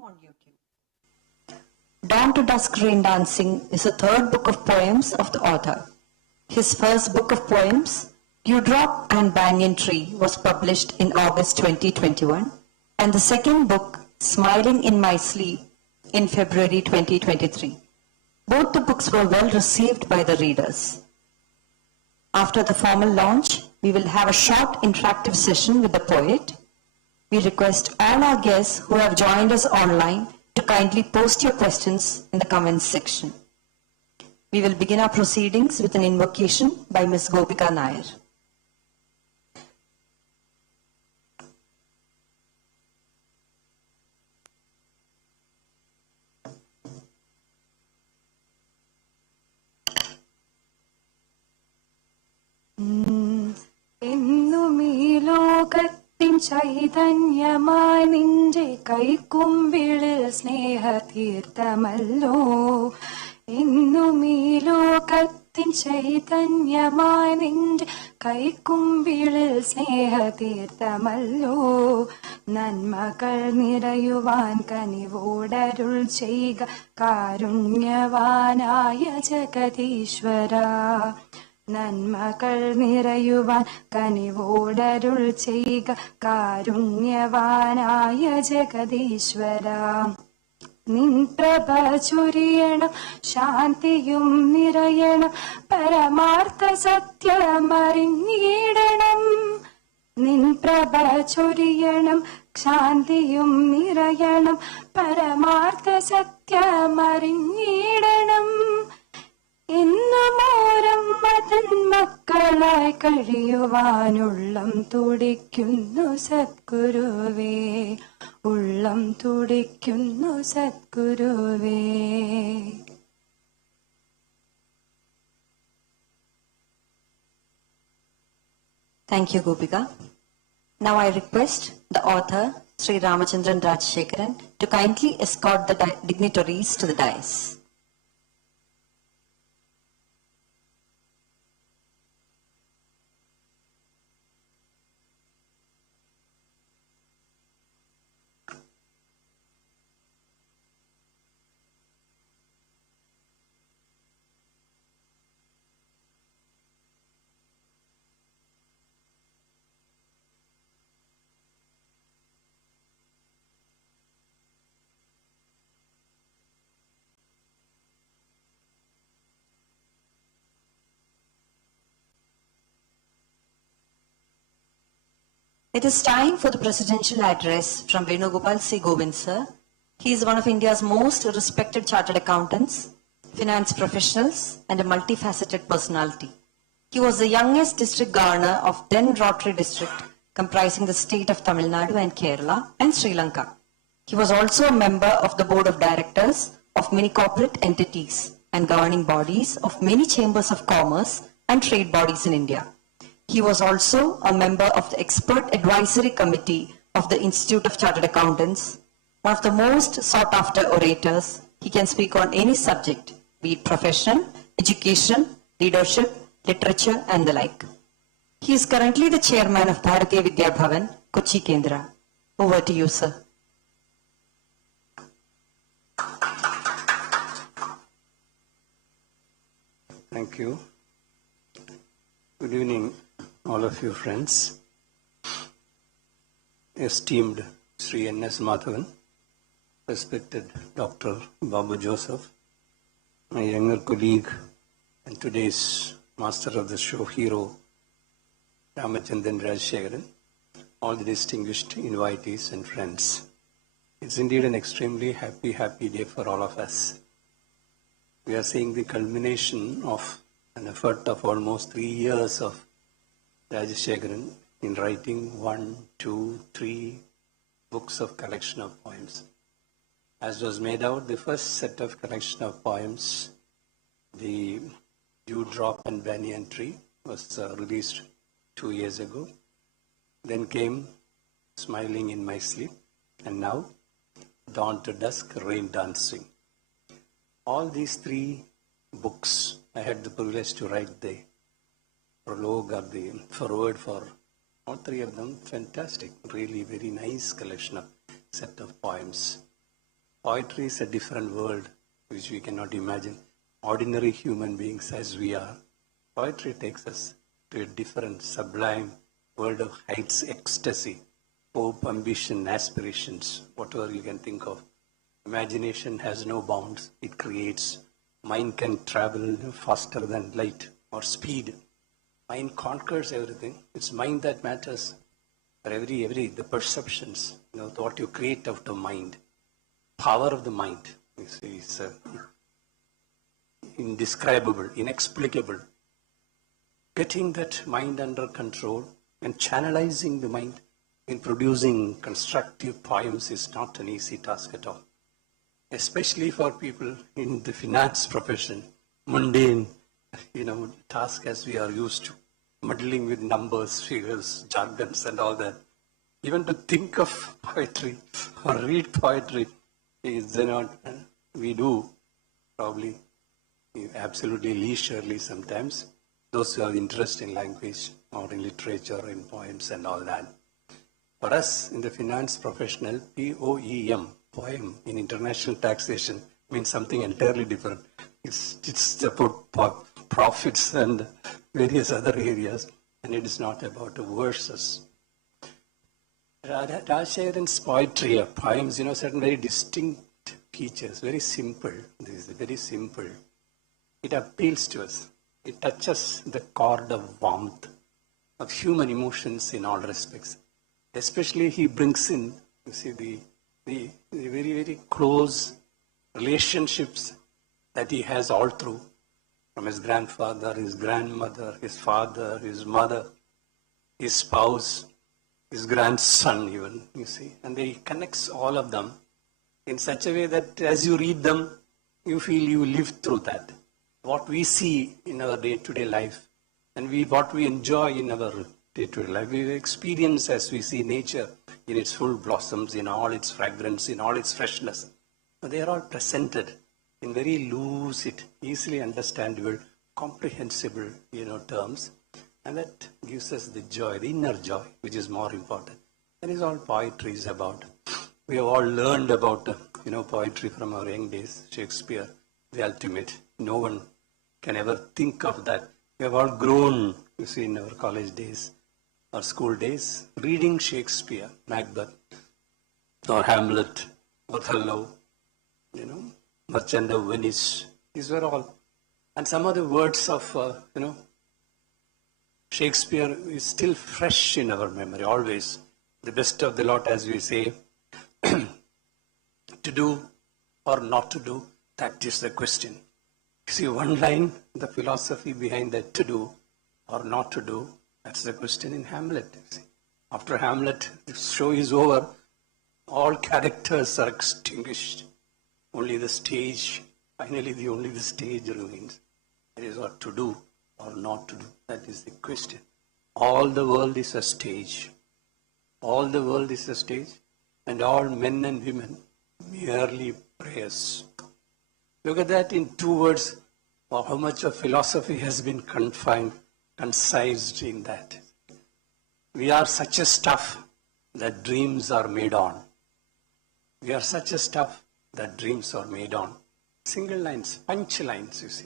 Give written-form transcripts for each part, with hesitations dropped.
home on YouTube. Dawn to Dusk Rain Dancing is the third book of poems of the author. His first book of poems, Dewdrop and Banyan Tree, was published in August 2021, and the second book, Smiling in My Sleep, in February 2023. Both the books were well received by the readers. After the formal launch, we will have a short interactive session with the poet. We request all our guests who have joined us online to kindly post your questions in the comments section. We will begin our proceedings with an invocation by Ms. Gopika Nair. ചൈതന്യമായി നിന്റെ കൈക്കുമ്പിളിൽ സ്നേഹതീർത്ഥമല്ലോ എന്നും ഈ ലോകത്തിൻ ചൈതന്യമായി നിന്റെ കൈക്കുമ്പിളിൽ സ്നേഹതീർത്ഥമല്ലോ നന്മകൾ നിറയുവാൻ കനിവോടരുൾ ചെയ്യുക കാരുണ്യവാനായ ജഗദീശ്വര നന്മകൾ നിറയുവാൻ കനിവോടരുൾ ചെയ്യുക കാരുണ്യവാനായ ജഗദീശ്വര നിൻ പ്രഭ ചൊരിയണം ശാന്തിയും നിറയണം പരമാർത്ഥ സത്യമറിഞ്ഞിടണം നിൻ പ്രഭ ചൊരിയണം ശാന്തിയും നിറയണം പരമാർത്ഥ സത്യമറിഞ്ഞിടണം എന്നും ഓരം മതൻ മക്കളായി കഴിയുവാനുള്ളം തുടിക്കുന്നു സദ്ഗുരുവേ ഉള്ളം തുടിക്കുന്നു സദ്ഗുരുവേ. Thank you, Gopika. Now I request the author, Sri RAMACHANDRAN RAJASEKHARAN, to kindly escort the dignitaries to the dais. It is time for the presidential address from Venugopal C. Govind sir. He is one of India's most respected chartered accountants, finance professionals, and a multifaceted personality. He was the youngest district governor of then Rotary district, comprising the state of Tamil Nadu and Kerala and Sri Lanka. He was also a member of the board of directors of many corporate entities and governing bodies of many chambers of commerce and trade bodies in India. He was also a member of the Expert Advisory Committee of the Institute of Chartered Accountants, one of the most sought after orators. He can speak on any subject, be it profession, education, leadership, literature, and the like. He is currently the chairman of Bharatiya Vidya Bhavan, Kochi Kendra. Over to you, sir. Thank you. Good evening, all of you friends. Esteemed Sri N.S. Madhavan, respected Dr. Babu Joseph, my younger colleague and today's master of the show hero, RAMACHANDRAN RAJASEKHARAN, all the distinguished invitees and friends. It's indeed an extremely happy day for all of us. We are seeing the culmination of an effort of almost 3 years of Rajasekharan in writing 1, 2, 3 books of collection of poems. As was made out, the first set of collection of poems, the Dewdrop and Banyan Tree, was released 2 years ago. Then came Smiling in My Sleep, and now Dawn to Dusk, Rain Dancing. All these 3 books, I had the privilege to write the prologue or the foreword for all 3 of them. Fantastic, really very nice collection of set of poems. Poetry is a different world which we cannot imagine. Ordinary human beings as we are, poetry takes us to a different, sublime world of heights, ecstasy, hope, ambition, aspirations, whatever you can think of. Imagination has no bounds. It creates. Mind can travel faster than light or speed. Mind conquers everything. It's mind that matters. For the perceptions, what you create out of mind, power of the mind, you see, is indescribable, inexplicable. Getting that mind under control and channelizing the mind in producing constructive poems is not an easy task at all. Especially for people in the finance profession, mundane, task as we are used to, muddling with numbers, figures, jargons and all that. Even to think of poetry or read poetry is not, we do probably absolutely leisurely sometimes, those who have interest in language or in literature, in poems and all that. For us in the finance professional, POEM, poem in international taxation, means something entirely different. It's about profits and various other areas, and it is not about verses. Rajasekharan's poetry or poems, certain very distinct features, very simple. This is very simple. It appeals to us. It touches the chord of warmth, of human emotions in all respects. Especially he brings in, the very, very close relationships that he has all through, from his grandfather, his grandmother, his father, his mother, his spouse, his grandson even, and he connects all of them in such a way that as you read them, you feel you live through that. What we see in our day-to-day life and what we enjoy in our day-to-day life, we experience as we see nature in its full blossoms, in all its fragrance, in all its freshness. They are all presented in very lucid, easily understandable, comprehensible, terms. And that gives us the joy, the inner joy, which is more important. That is all poetry is about. We have all learned about, poetry from our young days. Shakespeare, the ultimate. No one can ever think of that. We have all grown, in our college days, our school days, reading Shakespeare, Macbeth, or Hamlet, Othello, Merchant of Venice. These were all. And some of the words of, Shakespeare is still fresh in our memory, always. The best of the lot, as we say, to do or not to do, that is the question. See, one line, the philosophy behind that to do or not to do, that's the question in Hamlet. See. After Hamlet, the show is over, all characters are extinguished. Only the stage, finally only the stage remains. That is what to do or not to do. That is the question. All the world is a stage. All the world is a stage, and all men and women merely prayers. Look at that in 2 words, how much of philosophy has been concised in that. We are such a stuff that dreams are made on. We are such a stuff that dreams are made on. Single lines, punch lines,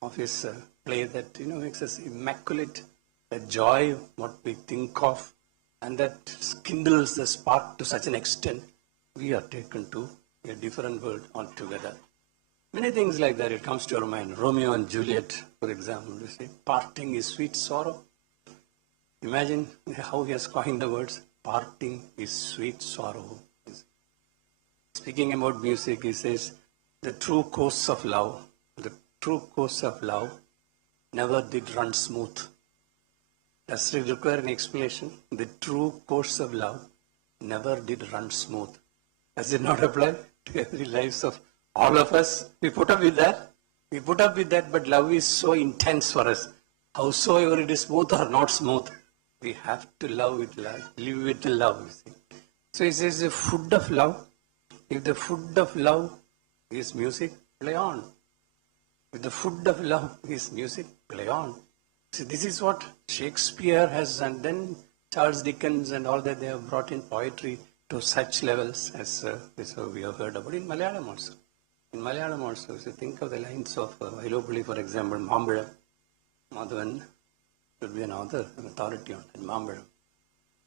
of his play that, makes us immaculate, the joy, what we think of, and that kindles the spark to such an extent, we are taken to a different world altogether. Many things like that, it comes to our mind. Romeo and Juliet, for example, parting is sweet sorrow. Imagine how he has coined the words, parting is sweet sorrow. Speaking about music, he says, the true course of love never did run smooth. Does it require an explanation? The true course of love never did run smooth. Does it not apply to every lives of all of us? We put up with that. But love is so intense for us. Howsoever it is smooth or not smooth, we have to love with love, live with love. So he says the food of love. If the food of love is music, play on. If the food of love is music, play on. See, this is what Shakespeare has, and then Charles Dickens and all that, they have brought in poetry to such levels as this we have heard about in Malayalam also. In Malayalam also, if you think of the lines of Vailopulli, for example, Mambalam, Madhavan should be an author, an authority on that, Mambalam.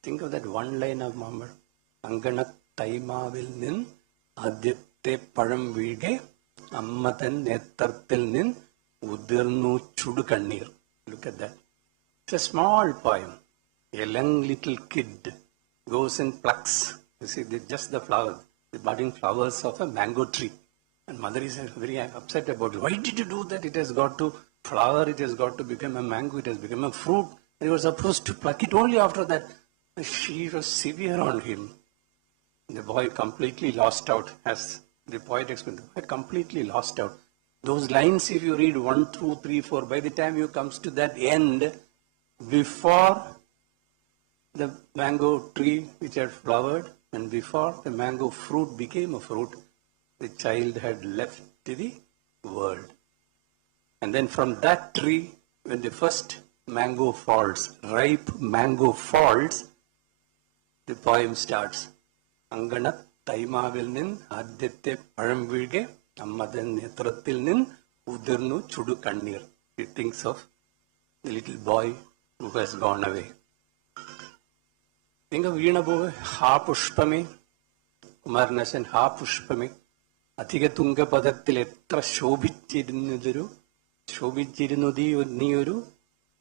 Think of that one line of Mambalam. Angana Taimavil nin Adyate Param Vige Ammatan Nettartil nin Udirnu Chudukannir. Look at that. It's a small poem. A young little kid goes and plucks, you see, just the flowers, the budding flowers of a mango tree. And mother is very upset about it. Why did you do that? It has got to flower, it has got to become a mango, it has become a fruit. And he was supposed to pluck it only after that. She was severe on him. The boy completely lost out, as the poet explained. The boy completely lost out. Those lines, if you read 1, 2, 3, 4, by the time you comes to that end, before the mango tree which had flowered and before the mango fruit became a fruit, the child had left the world. And then from that tree, when the first mango falls, ripe mango falls, the poem starts. Angana Taimavil nin Adyate Param Vilge Ammadan Netratil nin Udirnu Chudu Kannir. He thinks of the little boy who has gone away. Think of Veenabove, Ha Pushpame, Kumarnasan, Ha Pushpame, Athiga Tunga Padatil Etra Shobichirnuduru, Shobichirnudi Niyuru,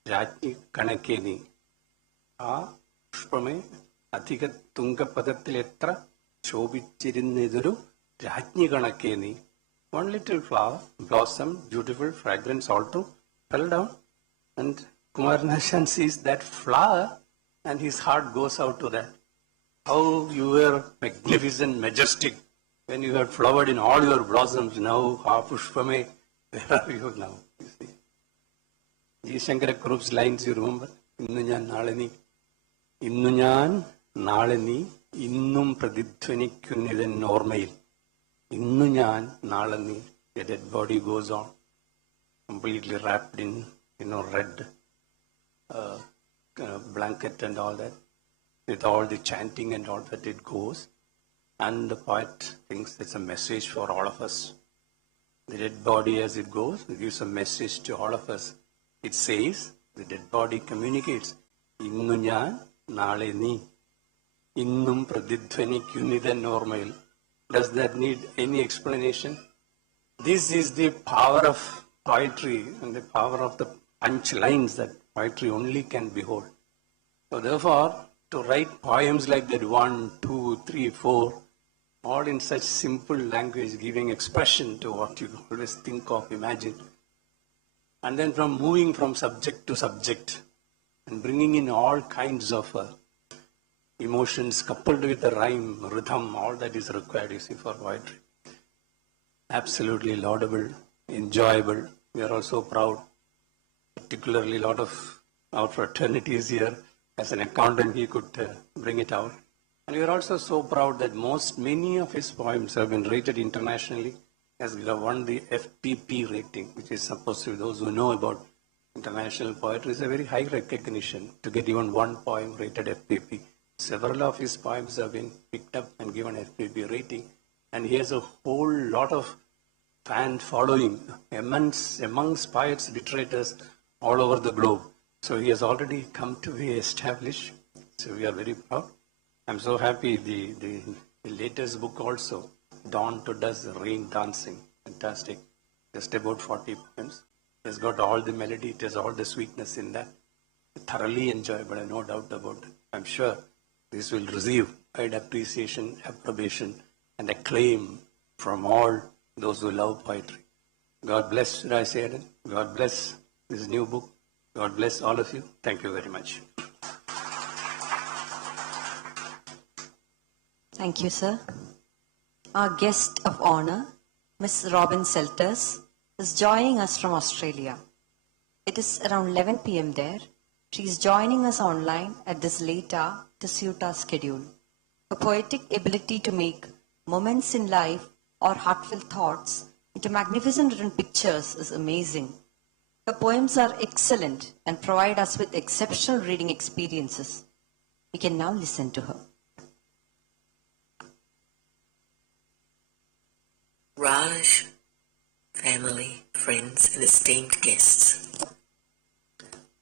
Rajni Kanakeni. Ha Pushpame, Athiga Tunga Padatil Etra Shobichirnuduru, Rajni Kanakeni. One little flower, blossom, beautiful, fragrance all through, fell down, and Kumarnasan sees that flower and his heart goes out to that. How you were magnificent, majestic when you had flowered in all your blossoms. Now, Ha Pushpame, where are you now? You see. G. Shankara Krup's lines, you remember? Innunyan Nalani. Innunyan Nalani. Innum Pradidhvanikkunnidan Normail. Innunyan Nalani. The dead body goes on, completely wrapped in, red blanket and all that, with all the chanting and all that it goes. And the poet thinks it's a message for all of us. The dead body as it goes, it gives a message to all of us. It says, the dead body communicates, Innu njan naale nee, innum pradidhvanikkunnidan normail. Does that need any explanation? This is the power of poetry and the power of the punch lines that poetry only can behold. So therefore, to write poems like that 1, 2, 3, 4, all in such simple language, giving expression to what you always think of, imagine, and then from moving from subject to subject and bringing in all kinds of emotions coupled with the rhyme, rhythm, all that is required, you see, for poetry. Absolutely laudable, enjoyable. We are also proud. Particularly, a lot of our fraternity is here. As an accountant, he could bring it out. And we are also so proud that many of his poems have been rated internationally, as we have won the FPP rating, which is supposed to be, those who know about international poetry, is a very high recognition to get even one poem rated FPP. Several of his poems have been picked up and given FPP rating, and he has a whole lot of fan following amongst poets, literators all over the globe. So he has already come to be established. So we are very proud. I'm so happy the latest book also, Dawn to Dusk, Rain Dancing. Fantastic. Just about 40 poems. It has got all the melody, it has all the sweetness in that. Thoroughly enjoyable, no doubt about it. I'm sure this will receive wide appreciation, approbation, and acclaim from all those who love poetry. God bless RAJASEKHARAN. God bless this new book. God bless all of you. Thank you very much. Thank you, sir. Our guest of honor, Miss Robin Selters, is joining us from Australia. It is around 11 p.m. there. She is joining us online at this late hour to suit our schedule. Her poetic ability to make moments in life or heartfelt thoughts into magnificent written pictures is amazing. Her poems are excellent and provide us with exceptional reading experiences. We can now listen to her. Raj, family, friends and esteemed guests.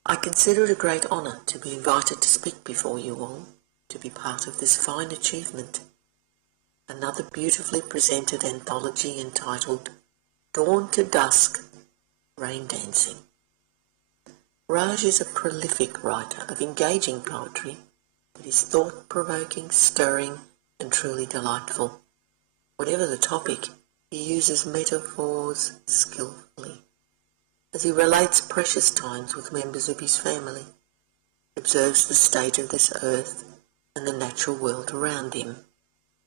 I consider it a great honour to be invited to speak before you all, to be part of this fine achievement. Another beautifully presented anthology entitled Dawn to Dusk, Rain Dancing. Raj is a prolific writer of engaging poetry that is thought-provoking, stirring and truly delightful. Whatever the topic, he uses metaphors skillfully. As he relates precious times with members of his family, observes the state of this earth and the natural world around him,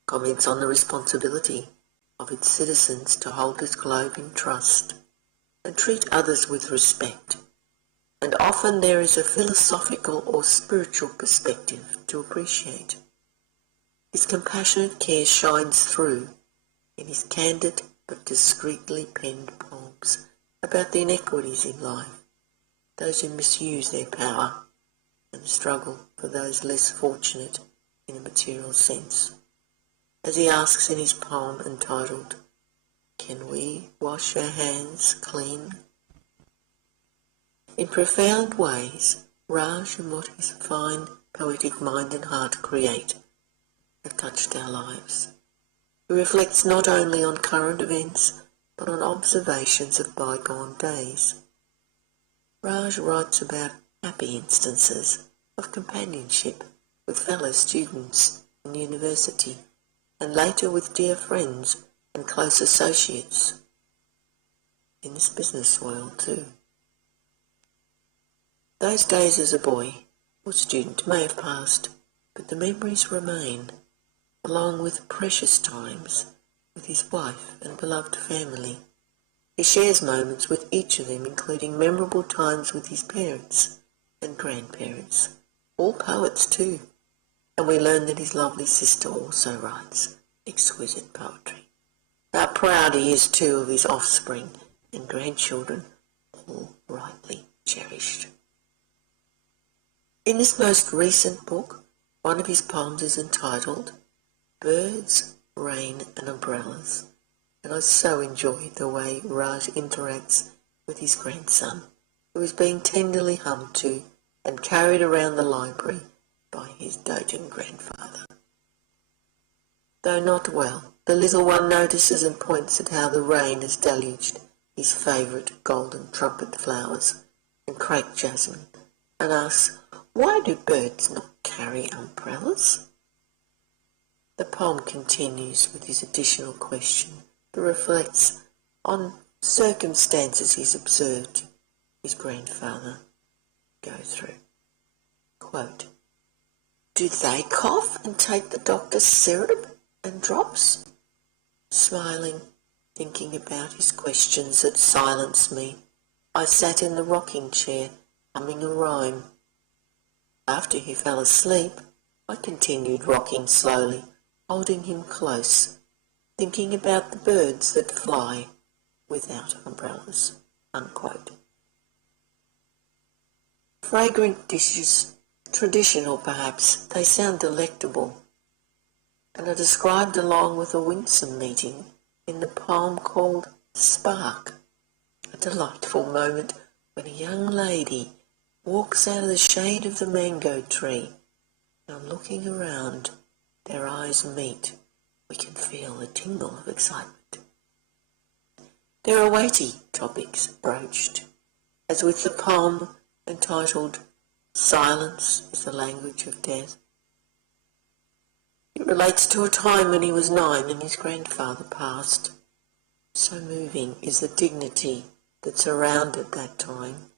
comments on the responsibility of its citizens to hold this globe in trust and treat others with respect. And often there is a philosophical or spiritual perspective to appreciate. His compassionate care shines through in his candid but discreetly penned poems about the inequities in life, those who misuse their power, and the struggle for those less fortunate in a material sense. As he asks in his poem entitled, "Can we wash our hands clean?" In profound ways, Raj and what his fine poetic mind and heart create have touched our lives. He reflects not only on current events, but on observations of bygone days. Raj writes about happy instances of companionship with fellow students in university, and later with dear friends and close associates in this business world too. Those days as a boy or student may have passed, but the memories remain, along with precious times with his wife and beloved family. He shares moments with each of them, including memorable times with his parents and grandparents, all poets too, and we learn that his lovely sister also writes exquisite poetry. How proud he is too of his offspring and grandchildren, all rightly cherished. In this most recent book, one of his poems is entitled Birds, Rain and Umbrellas, and I so enjoyed the way Raj interacts with his grandson, who is being tenderly hummed to and carried around the library by his doting grandfather. Though not well, the little one notices and points at how the rain has deluged his favourite golden trumpet flowers and crepe jasmine, and asks, "Why do birds not carry umbrellas?" The poem continues with his additional question that reflects on circumstances he's observed his grandfather go through. Quote, "Do they cough and take the doctor's syrup and drops?" Smiling, thinking about his questions that silenced me, I sat in the rocking chair, humming a rhyme. After he fell asleep, I continued rocking slowly, holding him close, thinking about the birds that fly without umbrellas. Unquote. Fragrant dishes, traditional perhaps, they sound delectable, and are described along with a winsome meeting in the poem called Spark, a delightful moment when a young lady walks out of the shade of the mango tree, and on looking around, their eyes meet. We can feel a tingle of excitement. There are weighty topics broached, as with the poem entitled Silence is the Language of Death. It relates to a time when he was 9 and his grandfather passed. So moving is the dignity that surrounded that time.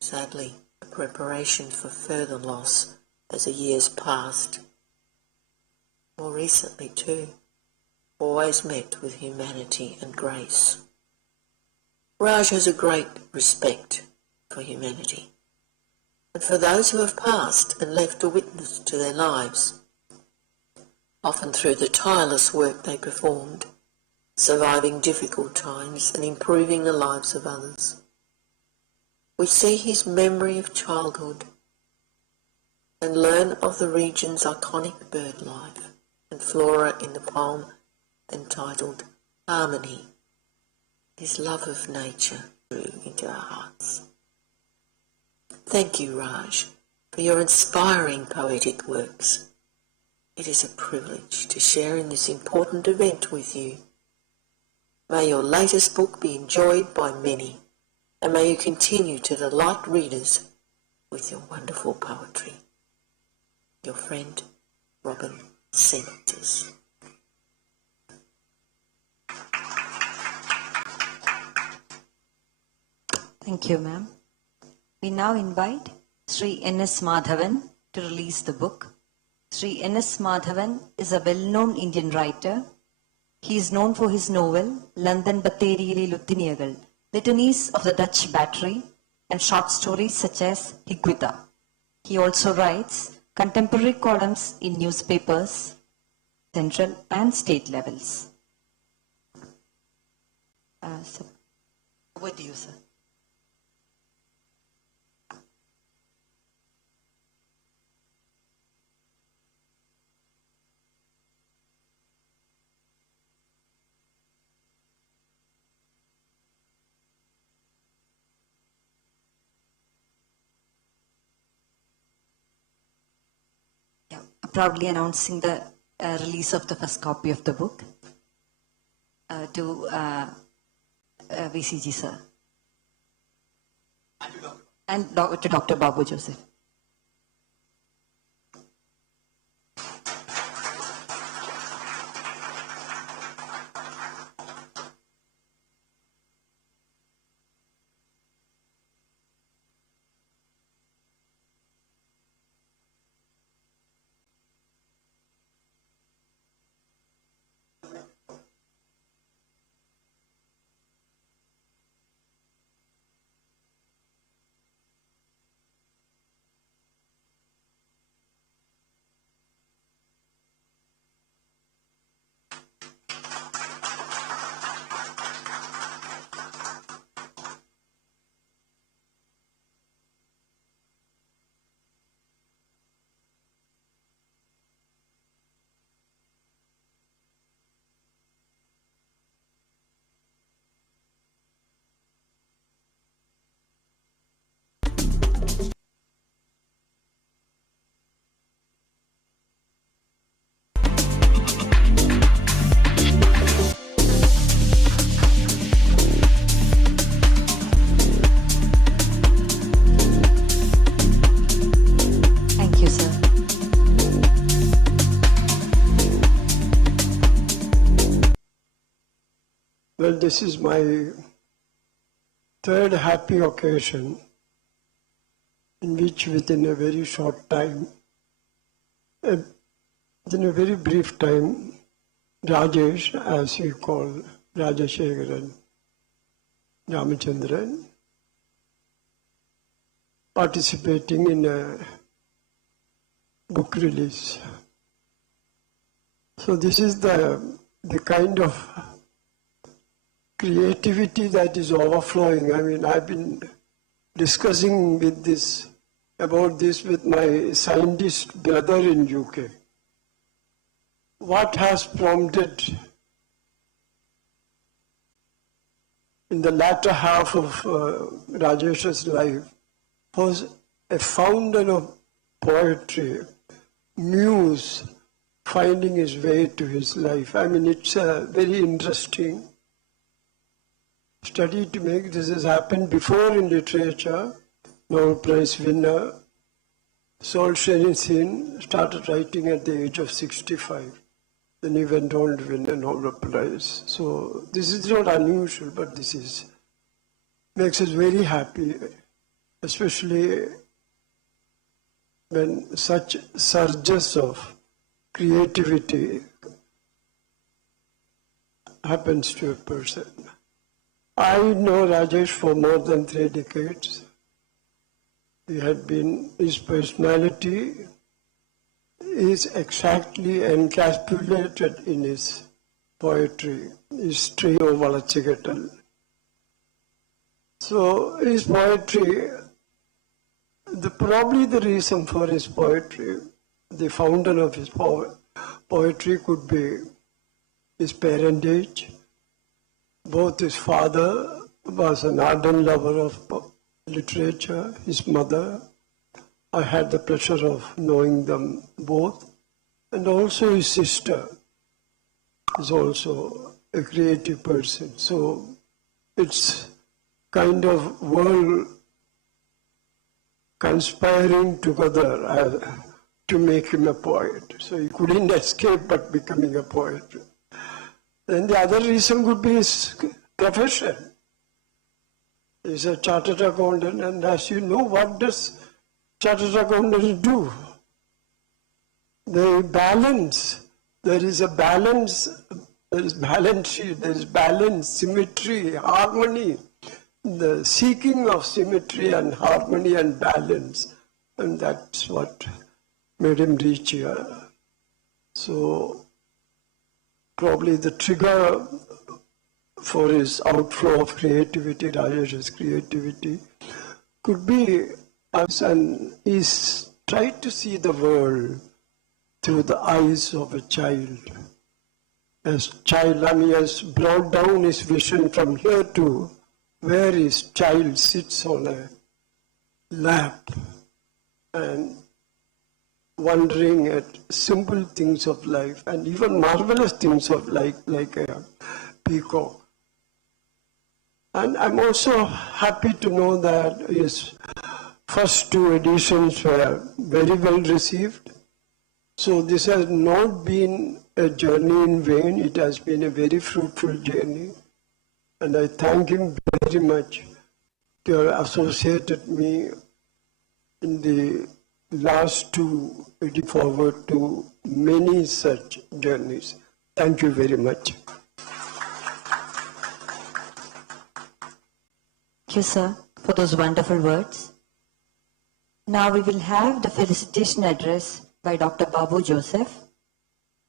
Sadly, a preparation for further loss as the years passed. More recently too, always met with humanity and grace. Raj has a great respect for humanity and for those who have passed and left a witness to their lives, often through the tireless work they performed, surviving difficult times and improving the lives of others. We see his memory of childhood and learn of the region's iconic bird life and flora in the poem entitled harmony, his love of nature grew into our hearts. Thank you, Raj, for your inspiring poetic works. It is a privilege to share in this important event with you. May your latest book be enjoyed by many, and may you continue to delight readers with your wonderful poetry. Your friend, Robin Senators. Thank you, ma'am. We now invite Sri N.S. Madhavan to release the book. Sri N.S. Madhavan is a well-known Indian writer. He is known for his novel, London Batteriyile Luttiniyagal, Litanies of the Dutch Battery, and short stories such as Higuita. He also writes contemporary columns in newspapers, central and state levels. So, over to you, sir. Proudly announcing the release of the first copy of the book to VCG sir and to Dr. Babu Joseph. Well, this is my third happy occasion in which within a very short time, within a very brief time, Rajesh, as we call Rajasekaran, RAMACHANDRAN, participating in a book release. So this is the kind of creativity that is overflowing. I mean, I've been discussing about this with my scientist brother in UK. What has prompted in the latter half of Rajesh's life was a fountain of poetry, muse finding his way to his life. I mean, it's a very interesting study to make. This has happened before in literature. Nobel Prize winner Solzhenitsyn started writing at the age of 65. Then he went on to win a Nobel Prize. So this is not unusual, but this makes us very happy, especially when such surges of creativity happens to a person. I know Rajesh for more than 3 decades. His personality is exactly encapsulated in his poetry, his trio Valachigatal. So his poetry, probably the reason for his poetry, the fountain of his poetry could be his parentage, both his father was an ardent lover of literature, his mother. I had the pleasure of knowing them both, and also his sister is also a creative person. So it's kind of world conspiring together to make him a poet. So he couldn't escape but becoming a poet. Then the other reason could be his profession. He's a chartered accountant, and as you know, what does chartered accountants do? They balance. There is a balance. There is balance sheet. There is balance, symmetry, harmony. The seeking of symmetry and harmony and balance, and that's what made him reach here. So probably the trigger for his outflow of creativity, Rajesh's creativity, could be us, and he's tried to see the world through the eyes of a child. As child, and he has brought down his vision from here to where his child sits on a lap and wondering at simple things of life and even marvelous things of life, like a peacock. And I'm also happy to know that his first two editions were very well received. So this has not been a journey in vain. It has been a very fruitful journey. And I thank him very much to have associated me in the last two, looking forward to many such journeys. Thank you very much. Thank you, sir, for those wonderful words. Now we will have the felicitation address by Dr. Babu Joseph.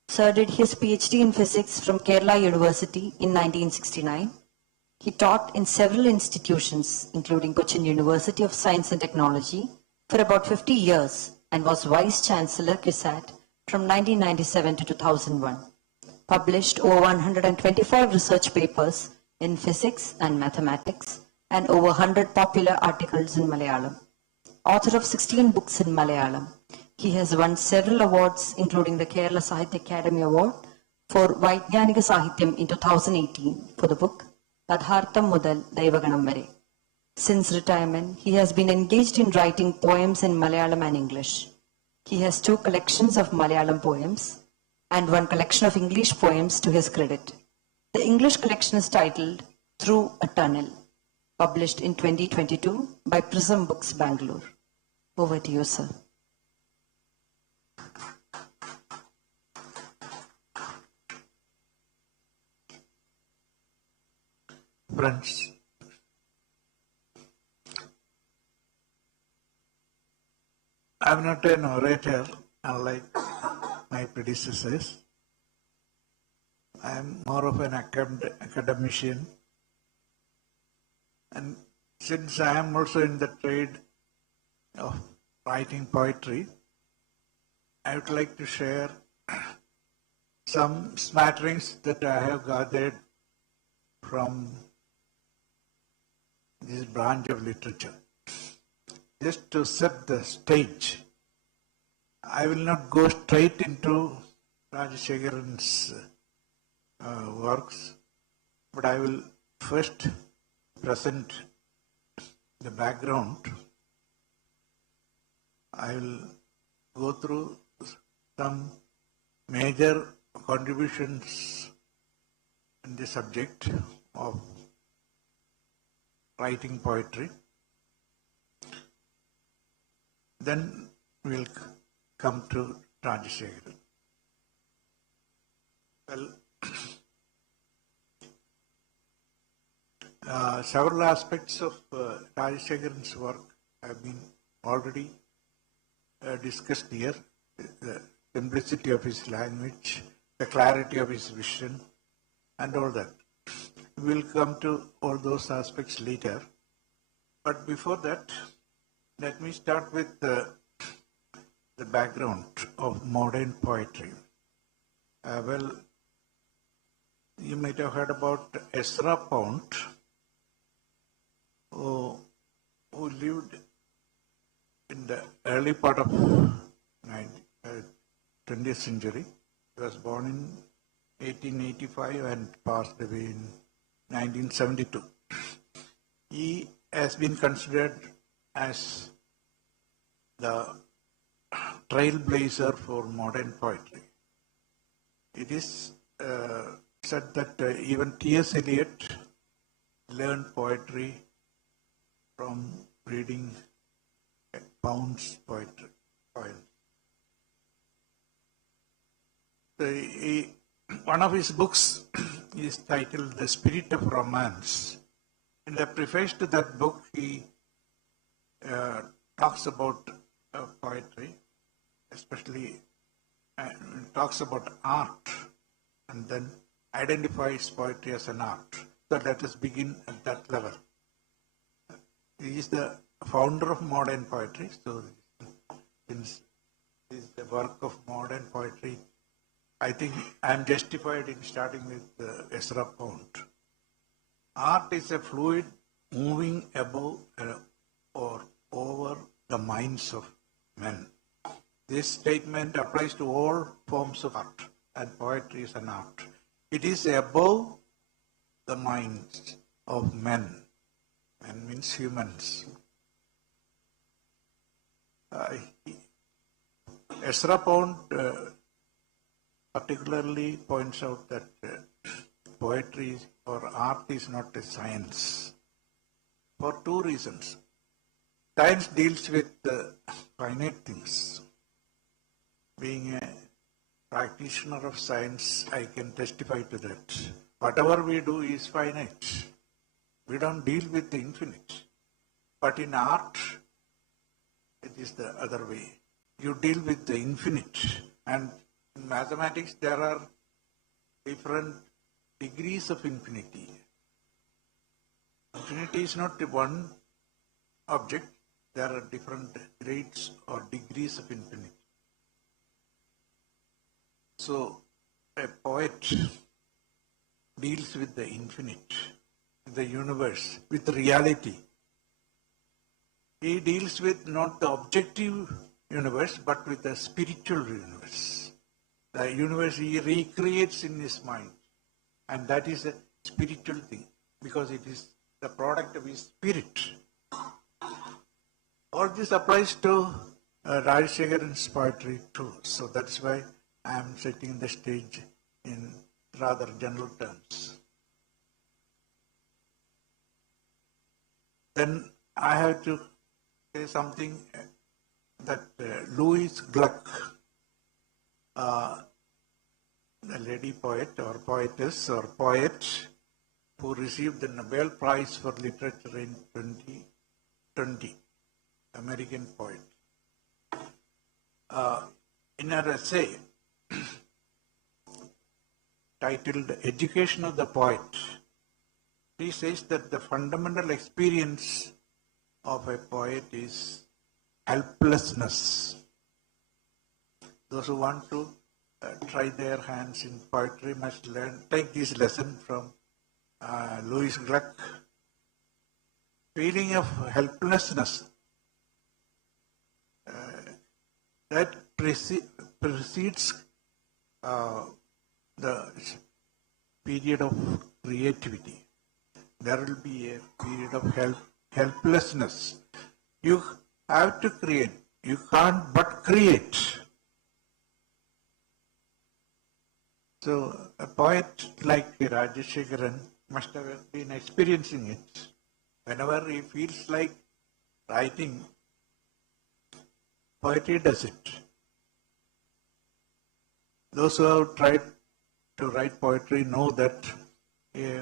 Sir did his PhD in physics from Kerala University in 1969. He taught in several institutions, including Cochin University of Science and Technology, for about 50 years and was Vice Chancellor CUSAT from 1997 to 2001. Published over 125 research papers in physics and mathematics and over 100 popular articles in Malayalam. Author of 16 books in Malayalam. He has won several awards, including the Kerala Sahitya Academy Award for Vaidyanika Sahityam in 2018 for the book Yathartham Mudal Daivaganam Vare. Since retirement, he has been engaged in writing poems in Malayalam and English. He has 2 collections of Malayalam poems and 1 collection of English poems to his credit. The English collection is titled Through a Tunnel, published in 2022 by Prism Books, Bangalore. Over to you, sir. Friends, I'm not an orator unlike my predecessors. I'm more of an academician, and since I am also in the trade of writing poetry, I would like to share some smatterings that I have gathered from this branch of literature. Just to set the stage, I will not go straight into Rajasekaran's works, but I will first present the background. I will go through some major contributions in the subject of writing poetry. Then we'll come to Rajasekharan. Well, several aspects of Rajasekharan's work have been already discussed here. The simplicity of his language, the clarity of his vision, and all that. We'll come to all those aspects later. But before that, let me start with the background of modern poetry. Well, You might have heard about Ezra Pound, who lived in the early part of 20th century. He was born in 1885 and passed away in 1972. He has been considered as the trailblazer for modern poetry. It is said that even T.S. Eliot learned poetry from reading Pound's poetry. One of his books is titled The Spirit of Romance. In the preface to that book, he talks about poetry, especially talks about art, and then identifies poetry as an art. So let us begin at that level. He is the founder of modern poetry, so since this is the work of modern poetry, I think I am justified in starting with Ezra Pound. Art is a fluid moving above or over the minds of men. This statement applies to all forms of art, and poetry is an art. It is above the minds of men. Men means humans. Ezra Pound particularly points out that poetry or art is not a science for two reasons. Science deals with finite things. Being a practitioner of science, I can testify to that. Whatever we do is finite. We don't deal with the infinite. But in art, it is the other way. You deal with the infinite. And in mathematics, there are different degrees of infinity. Infinity is not one object. There are different grades or degrees of infinity. So, a poet deals with the infinite, the universe, with reality. He deals with not the objective universe, but with the spiritual universe. The universe he recreates in his mind. And that is a spiritual thing, because it is the product of his spirit. All this applies to Rajasekharan's poetry too. So that's why I am setting the stage in rather general terms. Then I have to say something that Louise Gluck, the lady poet or poetess or poet who received the Nobel Prize for Literature in 2020, American poet. In her essay titled Education of the Poet, she says that the fundamental experience of a poet is helplessness. Those who want to try their hands in poetry must take this lesson from Louise Gluck. Feeling of helplessness that precedes the period of creativity. There will be a period of helplessness. You have to create. You can't but create. So a poet like Rajasekharan must have been experiencing it. Whenever he feels like writing, poetry does it. Those who have tried to write poetry know that a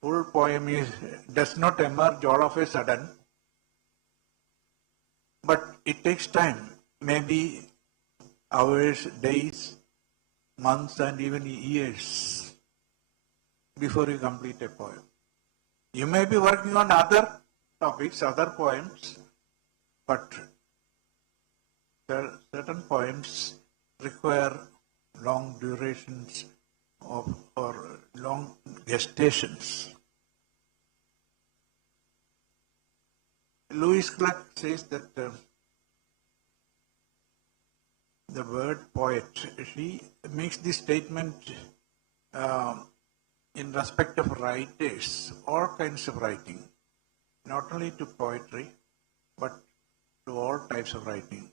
full poem does not emerge all of a sudden, but it takes time, maybe hours, days, months, and even years before you complete a poem. You may be working on other topics, other poems, but certain poems require long durations or long gestations. Lewis Clark says that the word poet, she makes this statement in respect of writers, all kinds of writing, not only to poetry, but to all types of writing,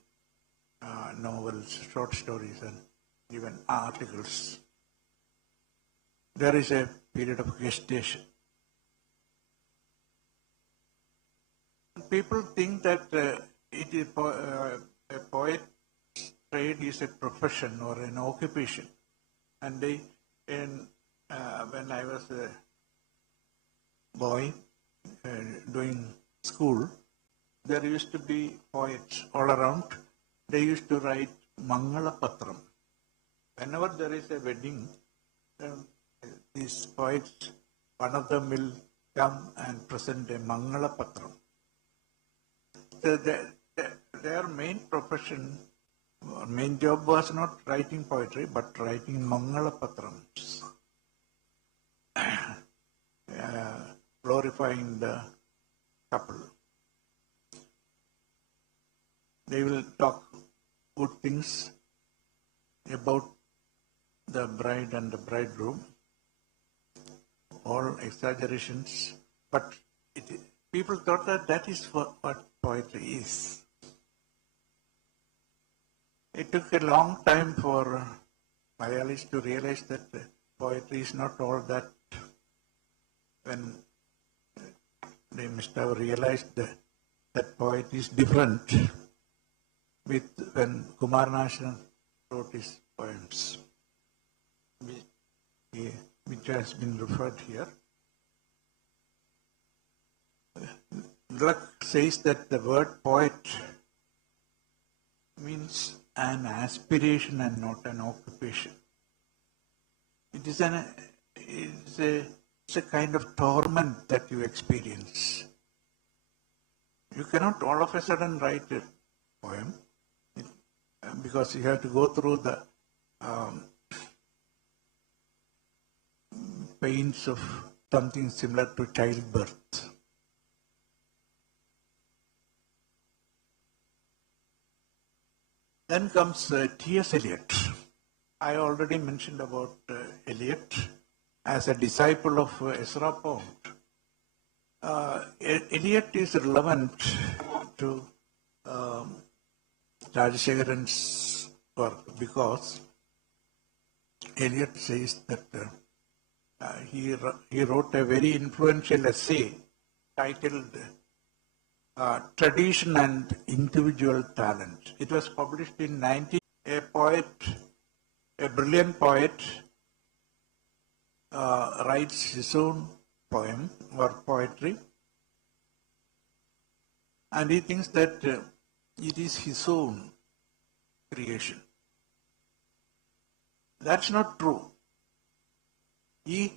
novels, short stories, and even articles. There is a period of gestation. People think that it is a poet's trade is a profession or an occupation, and when I was a boy doing school, there used to be poets all around. They used to write Mangala Patram. Whenever there is a wedding, these poets, one of them will come and present a Mangala Patram. So their main profession, main job was not writing poetry, but writing Mangala Patrams, glorifying the couple. They will talk good things about the bride and the bridegroom, all exaggerations, but people thought that that is what poetry is. It took a long time for Malayalis to realize that poetry is not all that. When they must have realized that poetry is different with when Kumaranashan wrote his poems, which has been referred here. Gluck says that the word poet means an aspiration and not an occupation. It is a kind of torment that you experience. You cannot all of a sudden write a poem because you have to go through the pains of something similar to childbirth. Then comes T.S. Eliot. I already mentioned about Eliot as a disciple of Ezra Pound. Eliot is relevant to Rajasekharan's work because Eliot says that he wrote a very influential essay titled Tradition and Individual Talent. It was published in 19... A brilliant poet writes his own poem or poetry, and he thinks that it is his own creation. That's not true. He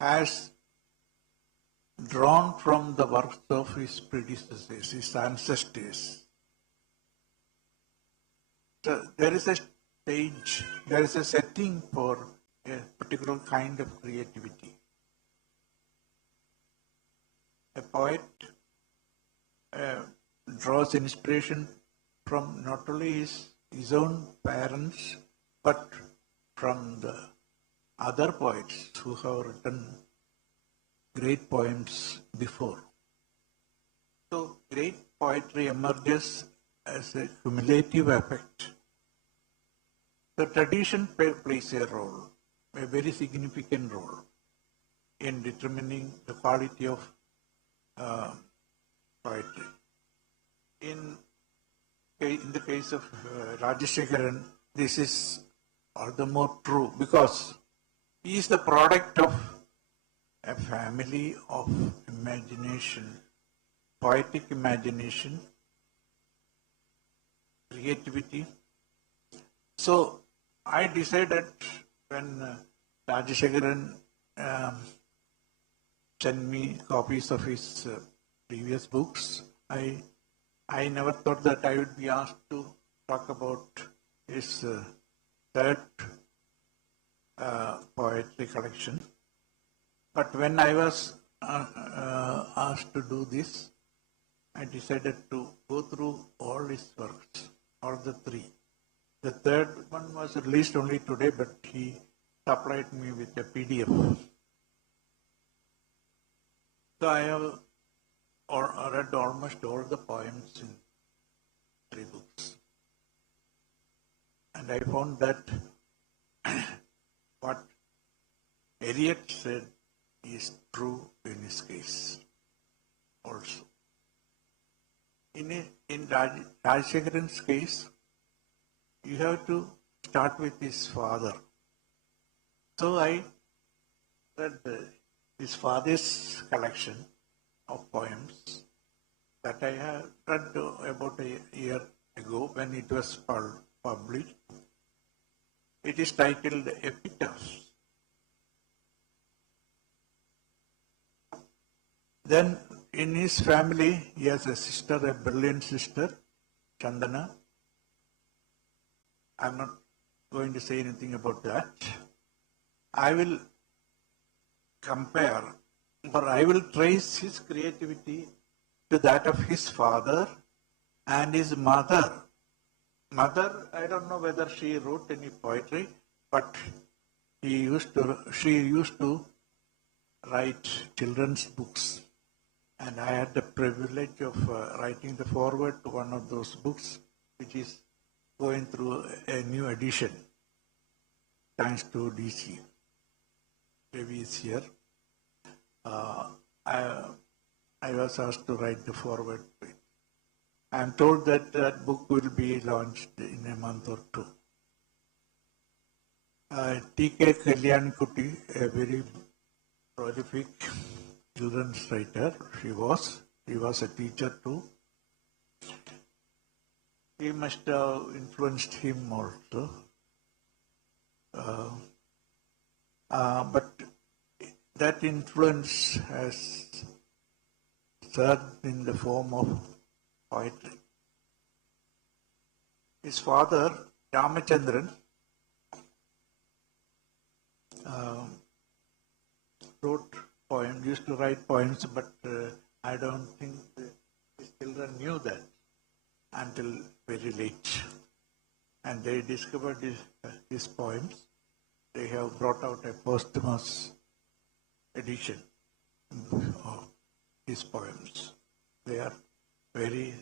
has drawn from the works of his predecessors, his ancestors. So there is a stage, there is a setting for a particular kind of creativity. A poet draws inspiration from not only his own parents, but from the other poets who have written great poems before. So great poetry emerges as a cumulative effect. The tradition plays a role, a very significant role in determining the quality of poetry. In the case of Rajasekharan, this is all the more true because he is the product of a family of imagination, poetic imagination, creativity. So I decided when Rajasekharan sent me copies of his previous books, I never thought that I would be asked to talk about his third poetry collection. But when I was asked to do this, I decided to go through all his works, all the three. The third one was released only today, but he supplied me with a PDF. So I have read almost all the poems in 3 books. And I found that what Eliot said is true in his case also. In Rajasekharan's case, you have to start with his father. So I read his father's collection of poems that I had read about a year ago when it was published. It is titled Epitaphs. Then in his family, he has a sister, a brilliant sister, Chandana. I'm not going to say anything about that. I will compare, or I will trace his creativity to that of his father and his mother. Mother, I don't know whether she wrote any poetry, but she used to write children's books. And I had the privilege of writing the foreword to one of those books, which is going through a new edition, thanks to DC. Ravi is here. I was asked to write the foreword to it. I am told that that book will be launched in a month or 2. T.K. Kalyanikutti, a very prolific children's writer, she was a teacher too. He must have influenced him also. But that influence has served in the form of poetry. His father, RAMACHANDRAN, used to write poems, but I don't think his children knew that until very late. And they discovered his poems. They have brought out a posthumous edition of his poems. They are very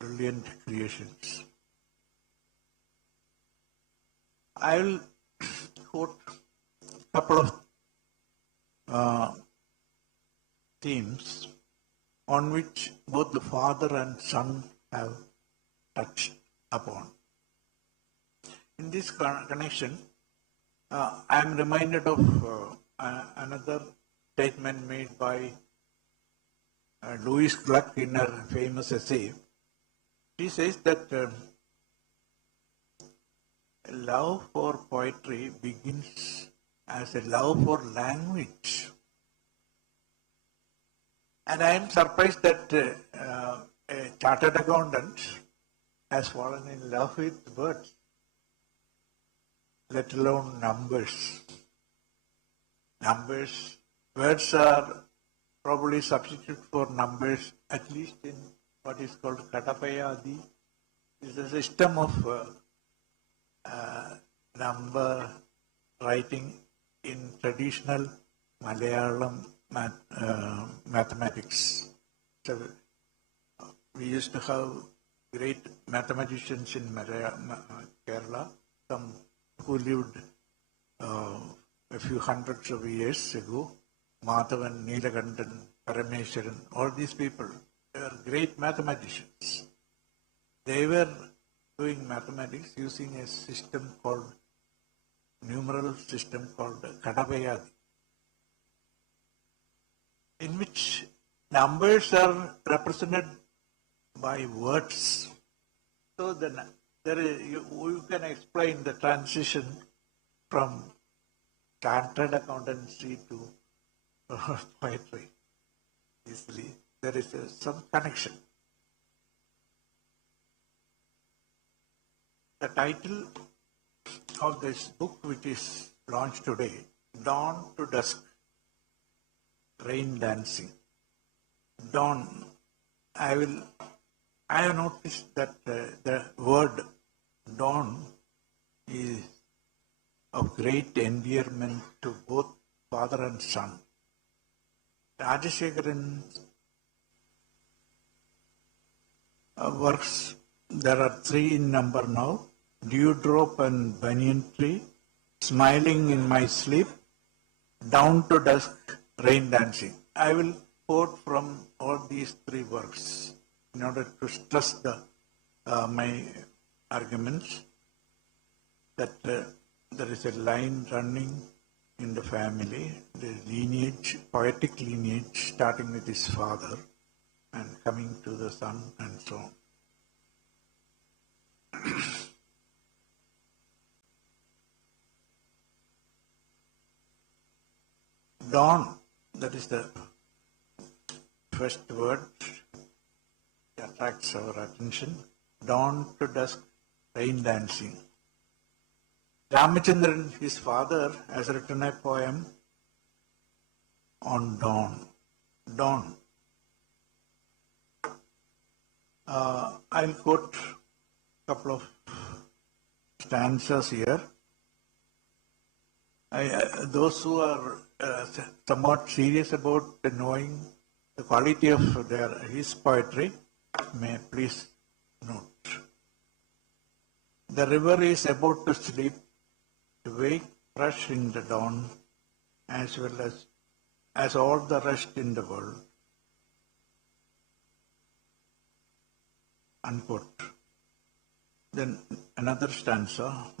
brilliant creations. I will quote a couple of themes on which both the father and son have touched upon. In this connection, I am reminded of another statement made by Louise Gluck in her famous essay. She says that love for poetry begins as a love for language. And I am surprised that a chartered accountant has fallen in love with words, let alone numbers. Words are probably substitute for numbers, at least in what is called Katapayadi. It's a system of number writing in traditional Malayalam mathematics. So we used to have great mathematicians in Kerala, some who lived a few hundreds of years ago. Madhavan, Neelakandan, Parameswaran, all these people, they were great mathematicians. They were doing mathematics using a system called, numeral system called Katapayadi, in which numbers are represented by words. So you can explain the transition from chartered accountancy to poetry easily. There is some connection. The title of this book, which is launched today, Dawn to Dusk, Rain Dancing. Dawn, I have noticed that the word dawn is of great endearment to both father and son. Rajasekaran's works, there are 3 in number now: Dewdrop and Banyan Tree, Smiling in My Sleep, Down to Dusk, Rain Dancing. I will quote from all these 3 works in order to stress my arguments that there is a line running in the family, the lineage, poetic lineage, starting with his father and coming to the son and so on. Dawn, that is the first word that attracts our attention. Dawn to Dusk, Rain Dancing. Ramachandran, his father, has written a poem on dawn. Dawn. I'll quote a couple of stanzas here. Those who are somewhat serious about knowing the quality of his poetry may please note. The river is about to sleep, to wake fresh in the dawn, as well as all the rest in the world. Unquote. Then another stanza.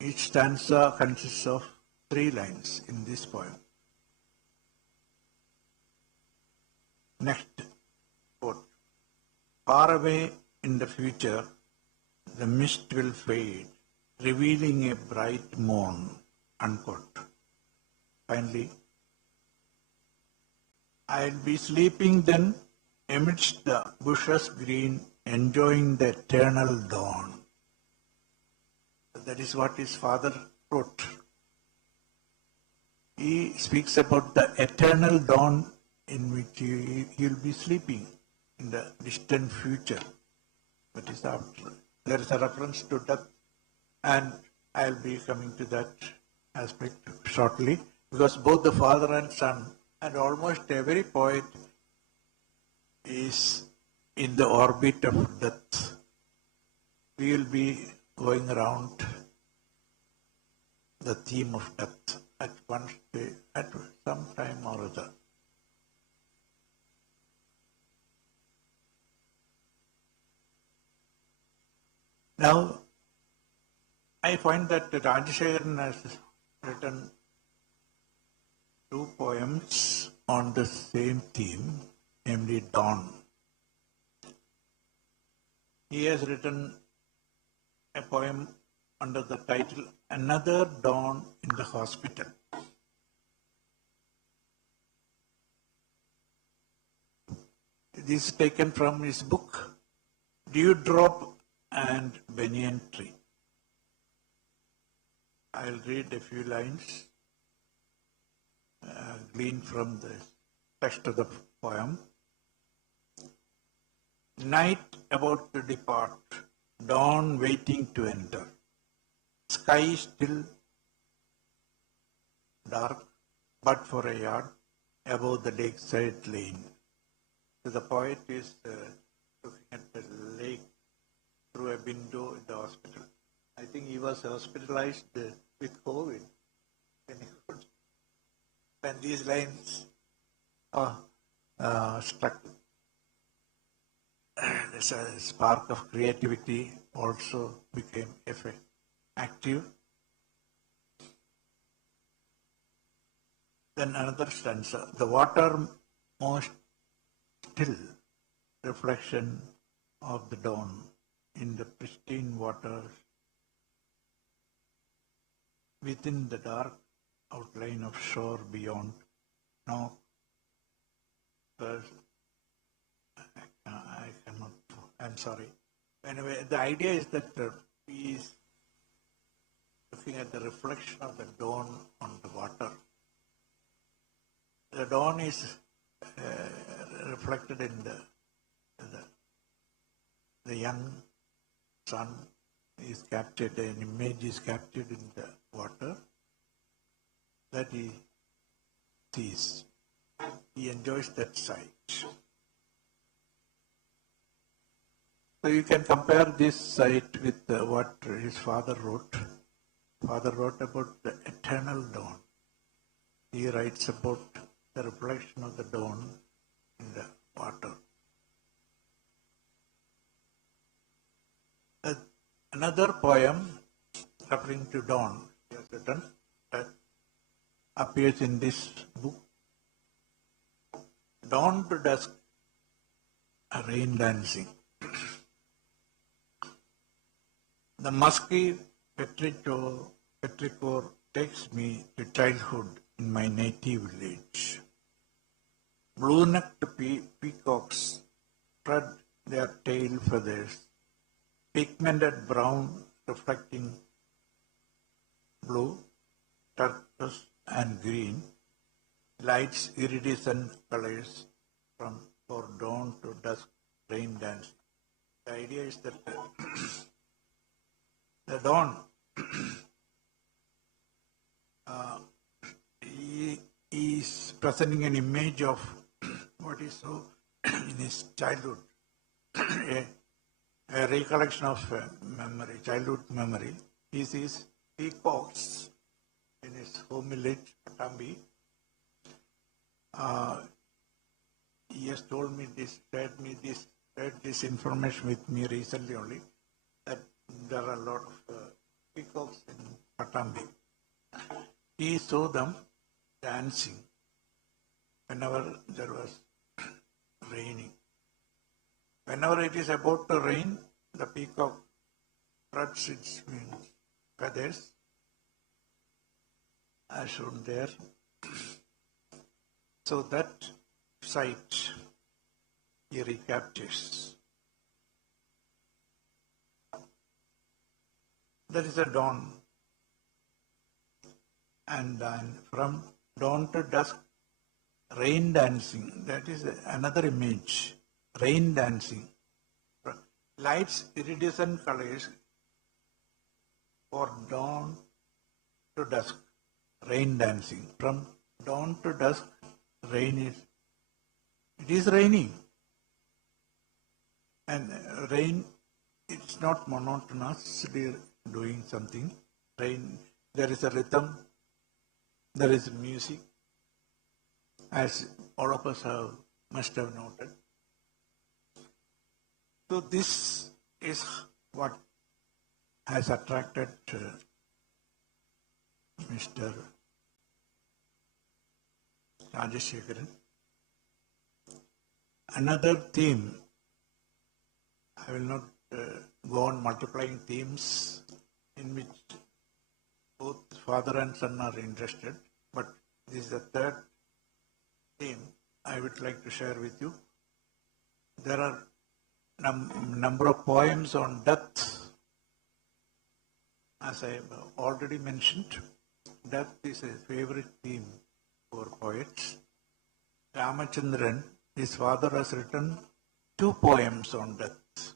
Each stanza consists of 3 lines in this poem. Next quote. Far away in the future, the mist will fade, revealing a bright morn. Unquote. Finally, I'll be sleeping then amidst the bushes green, enjoying the eternal dawn. That is what his father wrote. He speaks about the eternal dawn in which he'll be sleeping in the distant future. That is after. There is a reference to death, and I'll be coming to that aspect shortly, because both the father and son, and almost every poet, is in the orbit of death. We will be going around the theme of death at some time or other. Now, I find that Rajasekaran has written 2 poems on the same theme, namely dawn. He has written a poem under the title Another Dawn in the Hospital. This is taken from his book Dewdrop and Banyan Tree. I'll read a few lines gleaned from the text of the poem. Night about to depart, dawn waiting to enter. Sky still dark, but for a yard above the lakeside lane. So the poet is looking at the lake through a window in the hospital. I think he was hospitalized with COVID when these lines struck. There's a spark of creativity also became active. Then another stanza. The water most still reflection of the dawn in the pristine waters within the dark outline of shore beyond. No, I cannot. I'm sorry. Anyway, the idea is that he is looking at the reflection of the dawn on the water. The dawn is reflected in the young sun is captured, an image is captured in the water that he sees. He enjoys that sight. So you can compare this sight with what his father wrote. Father wrote about the eternal dawn. He writes about the reflection of the dawn in the water. Another poem referring to dawn he has written that appears in this book. Dawn to dusk, a rain dancing. The musky petrichor takes me to childhood in my native village. Blue-necked peacocks spread their tail feathers, pigmented brown reflecting blue, turquoise and green, lights iridescent colors from dawn to dusk, rain dancing. The idea is that the dawn he is presenting an image of what he saw in his childhood, a recollection of memory, childhood memory. He sees peacocks in his home village, Patambi. He has told me this, shared this information with me recently only, that there are a lot of peacocks in Patambi. He saw them dancing whenever there was raining. Whenever it is about to rain, the peacock spreads its wings, feathers, as shown there. So that sight he recaptures. That is a dawn. And then from dawn to dusk, rain dancing. That is another image. Rain dancing. Lights iridescent colors for dawn to dusk. Rain dancing. From dawn to dusk, it is raining. And rain, it's not monotonously doing something. Rain, there is a rhythm, there is music, as all of us must have noted. So this is what has attracted Mr. Rajasekharan. Another theme, I will not go on multiplying themes in which both father and son are interested, but this is the third theme I would like to share with you. There are number of poems on death. As I have already mentioned, death is a favorite theme for poets. RAMACHANDRAN, his father, has written 2 poems on death,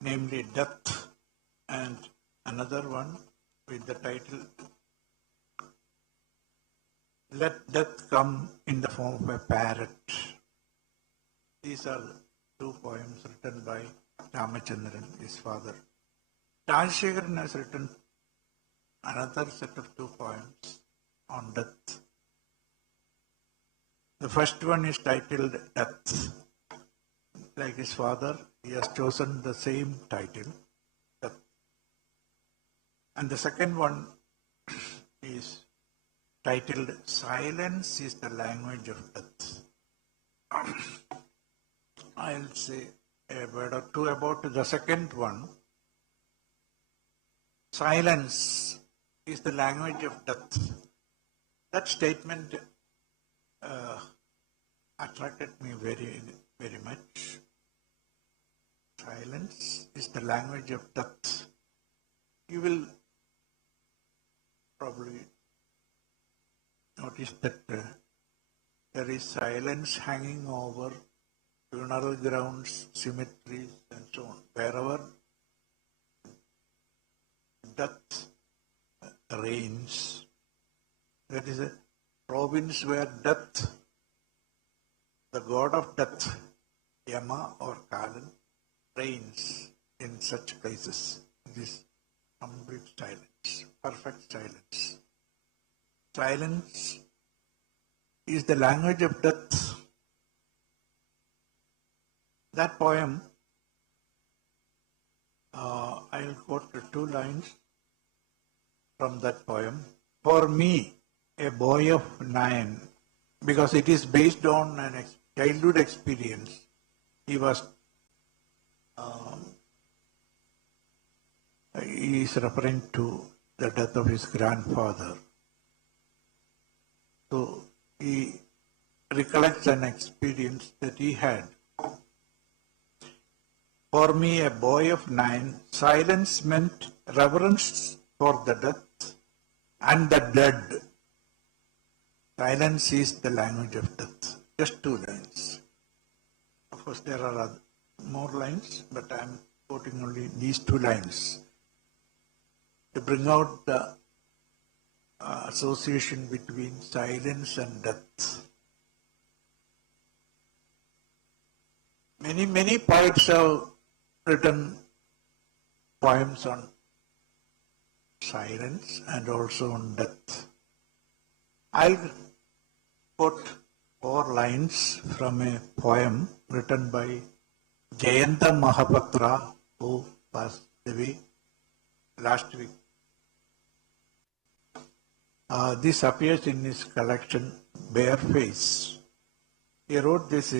namely Death and another one with the title Let Death Come in the Form of a Parrot. These are 2 poems written by RAMACHANDRAN, his father. Rajasekharan has written another set of 2 poems on death. The first one is titled Death. Like his father, he has chosen the same title, Death. And the second one is titled Silence is the Language of Death. I'll say a word or two about the second one. Silence is the language of death. That statement attracted me very, very much. Silence is the language of death. You will probably noticed that there is silence hanging over funeral grounds, cemeteries, and so on. Wherever death reigns, that is a province where death, the god of death, Yama or Kalan, reigns in such places. This complete silence, perfect silence. Silence is the language of death. That poem, I'll quote 2 lines from that poem. For me, a boy of 9, because it is based on an childhood experience. He is referring to the death of his grandfather. So he recollects an experience that he had. For me, a boy of 9, silence meant reverence for the death and the dead. Silence is the language of death. Just 2 lines. Of course, there are more lines, but I am quoting only these 2 lines to bring out the association between silence and death. Many poets have written poems on silence and also on death. I'll quote 4 lines from a poem written by Jayanta Mahapatra, who passed away last week. This appears in his collection, Bare Face. He wrote this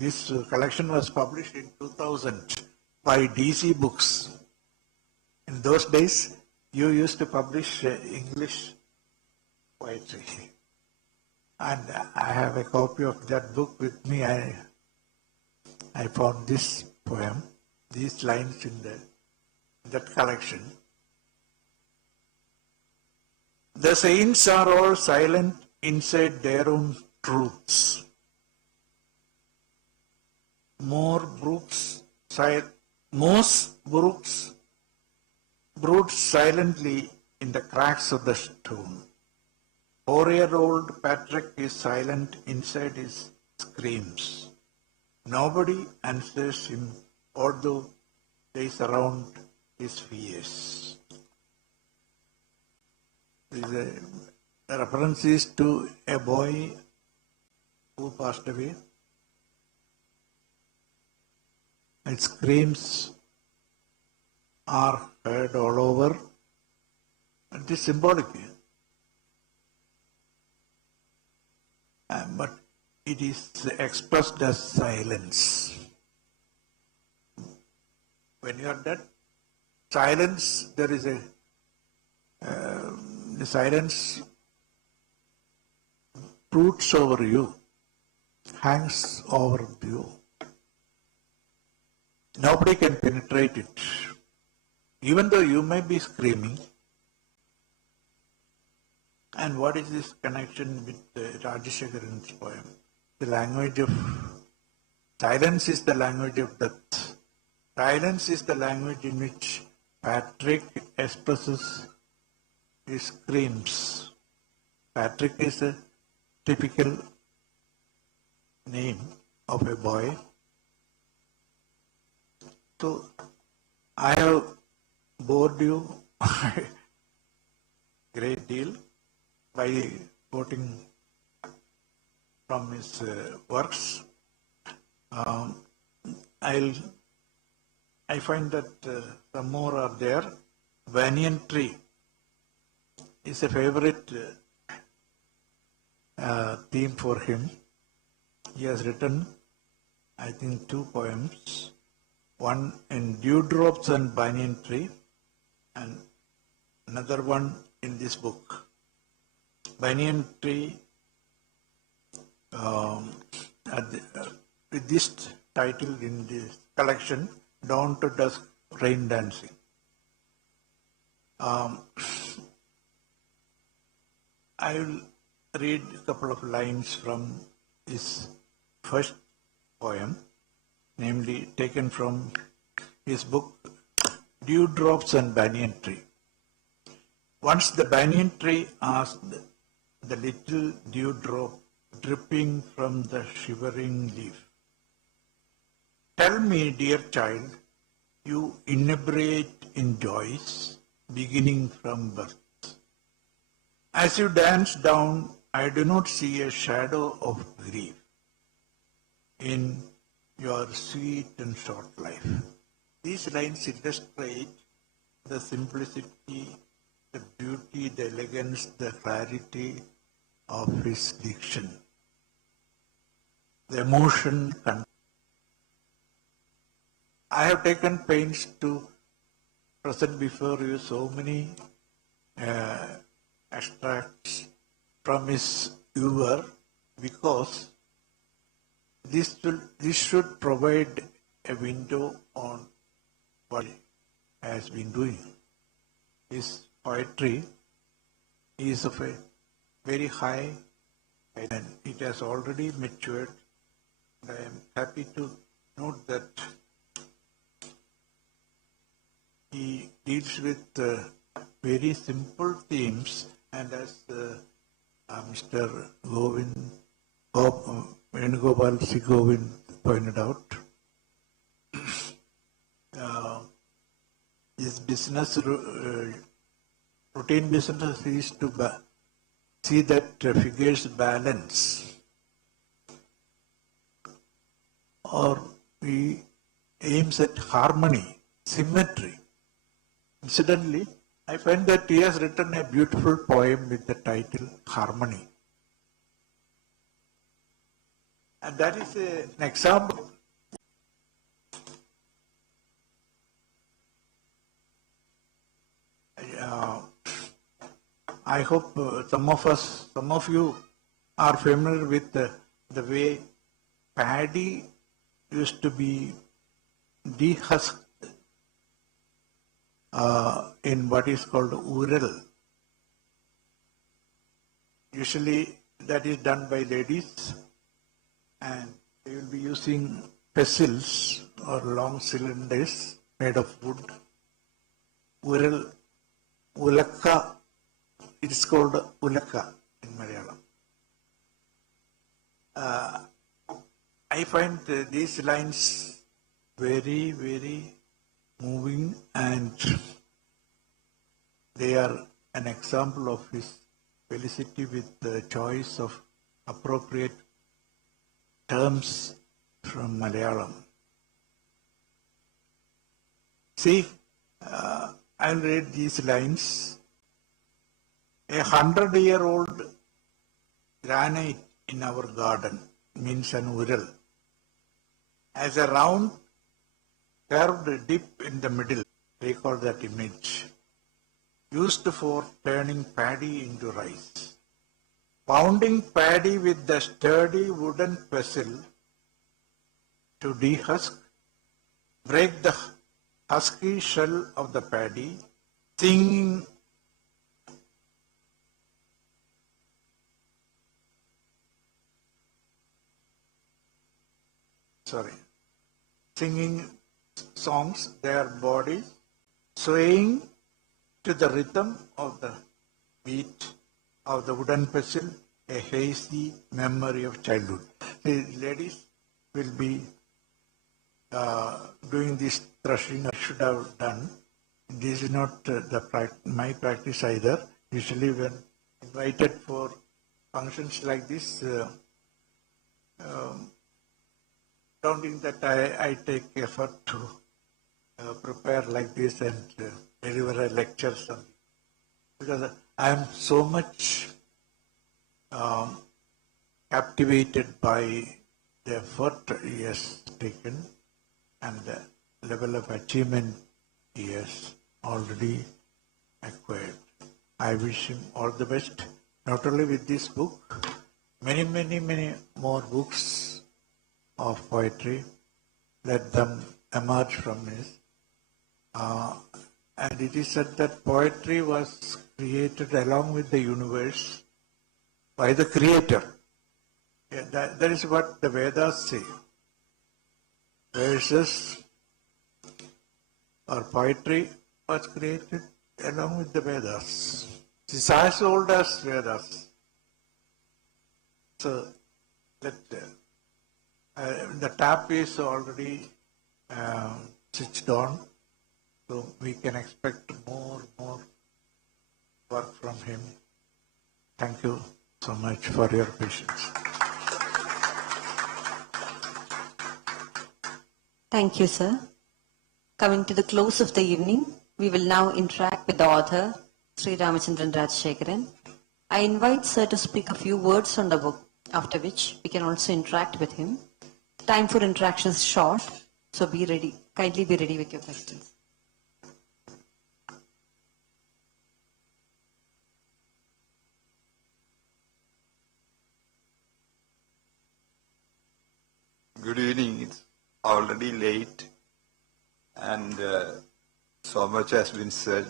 this collection was published in 2000 by DC Books. In those days, you used to publish English poetry. And I have a copy of that book with me. I found this poem, these lines in that collection. The saints are all silent inside their own truths. Moss broods silently in the cracks of the stone. 4-year-old Patrick is silent inside his screams. Nobody answers him, although they surround his fears. The reference is to a boy who passed away. Its screams are heard all over. It is symbolic. But it is expressed as silence. When you are dead, silence, there is the silence broods over you, hangs over you. Nobody can penetrate it. Even though you may be screaming. And what is this connection with Rajasekharan's poem? The language of silence is the language of death. Silence is the language in which Patrick expresses his screams. Patrick is a typical name of a boy. So I have bored you a great deal by quoting from his works. I find that some more are there. Banyan tree is a favorite theme for him. He has written, I think, 2 poems. One in Dewdrops and Banyan Tree, and another one in this book. Banyan Tree, with this title in this collection, Dawn to Dusk, Rain Dancing. I will read a couple of lines from his first poem, namely taken from his book Dewdrops and Banyan Tree. Once the banyan tree asked the little dewdrop dripping from the shivering leaf, "Tell me, dear child, you inebriate in joys beginning from birth. As you dance down, I do not see a shadow of grief in your sweet and short life." These lines illustrate the simplicity, the beauty, the elegance, the clarity of his diction. The emotion. I have taken pains to present before you so many extracts from his viewer because this should provide a window on what he has been doing. His poetry is of a very high and it has already matured. I am happy to note that he deals with very simple themes, and as Mr. Venugopal C. Govind pointed out, his business, routine business is to see that figures balance, or he aims at harmony, symmetry. Incidentally, I find that he has written a beautiful poem with the title Harmony. And that is an example. I hope some of you are familiar with the way paddy used to be dehusked in what is called ural. Usually that is done by ladies, and they will be using pestles or long cylinders made of wood. Ural, ulakka, it is called ulakka in Malayalam. I find these lines very, very moving, and they are an example of his felicity with the choice of appropriate terms from Malayalam. See, I'll read these lines. 100-year-old granite in our garden means an ural has a round curved dip in the middle. Recall that image. Used for turning paddy into rice. Pounding paddy with the sturdy wooden pestle to dehusk, break the husky shell of the paddy, singing songs, their body swaying to the rhythm of the beat of the wooden pestle, a hazy memory of childhood. The ladies will be doing this threshing. I should have done. This is not my practice either. Usually when invited for functions like this, don't think that I take effort to prepare like this and deliver a lecture, because I am so much captivated by the effort he has taken and the level of achievement he has already acquired. I wish him all the best, not only with this book, many, many, many more books of poetry. Let them emerge from this. And it is said that poetry was created along with the universe by the Creator. Yeah, that is what the Vedas say. Verses or poetry was created along with the Vedas. It's as old as Vedas. So the tap is already switched on, so we can expect more work from him. Thank you so much for your patience. Thank you, sir. Coming to the close of the evening, we will now interact with the author, Sri RAMACHANDRAN Rajasekharan. I invite sir to speak a few words on the book, after which we can also interact with him. Time for interaction is short, so be ready. Kindly be ready with your questions. Good evening. It's already late and so much has been said.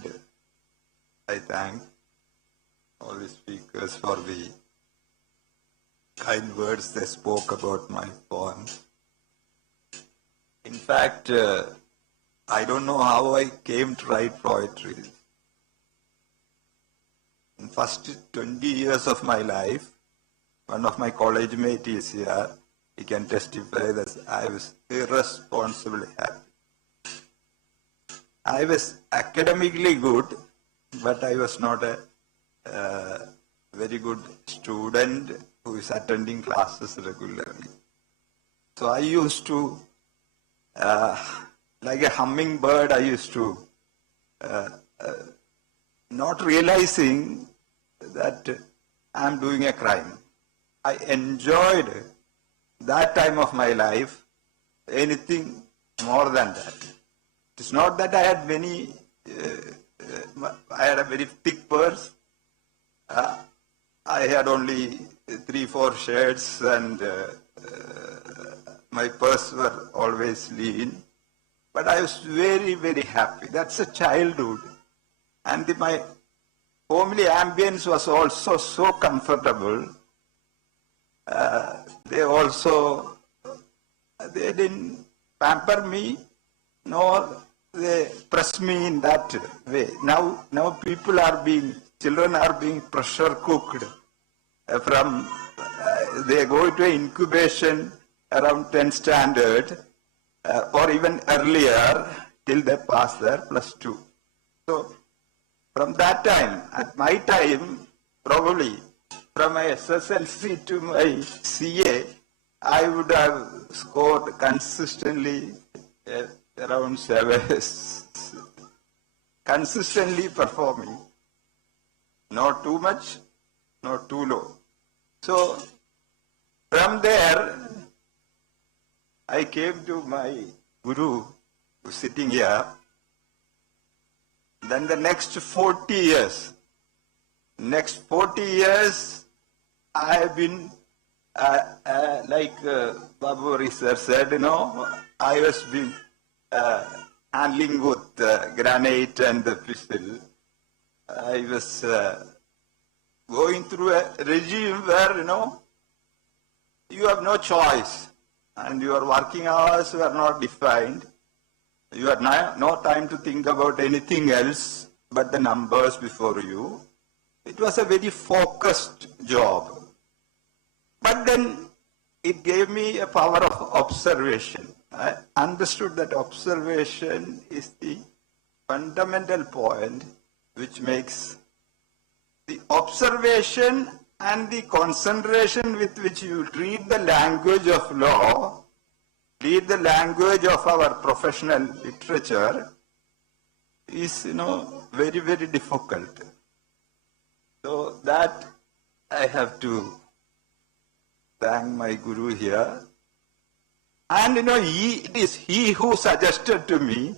I thank all the speakers for the kind words they spoke about my poem. In fact, I don't know how I came to write poetry. In first 20 years of my life, one of my college mates is here. He can testify that I was irresponsibly happy. I was academically good, but I was not a very good student who is attending classes regularly. So I used to, like a hummingbird, I used to, not realizing that I'm doing a crime. I enjoyed that time of my life, anything more than that. It's not that I had many, I had a very thick purse. I had only 3-4 shirts and my purse were always lean. But I was very, very happy. That's a childhood. And my homely ambience was also so comfortable. They didn't pamper me, nor they press me in that way. Now children are being pressure cooked from, they go to incubation around 10th standard or even earlier till they pass their +2. So from that time, at my time, probably from my SSLC to my CA, I would have scored consistently around 7, consistently performing. Not too much, not too low. So from there, I came to my guru, who's sitting here. Then the next 40 years, I have been, like Babu Risar said, I was been handling with granite and the pistol. I was going through a regime where, you have no choice and your working hours were not defined. You had no time to think about anything else but the numbers before you. It was a very focused job. But then it gave me a power of observation. I understood that observation is the fundamental point which makes the observation and the concentration with which you read the language of law, read the language of our professional literature is, very, very difficult. So that I have to thank my guru here. And it is he who suggested to me,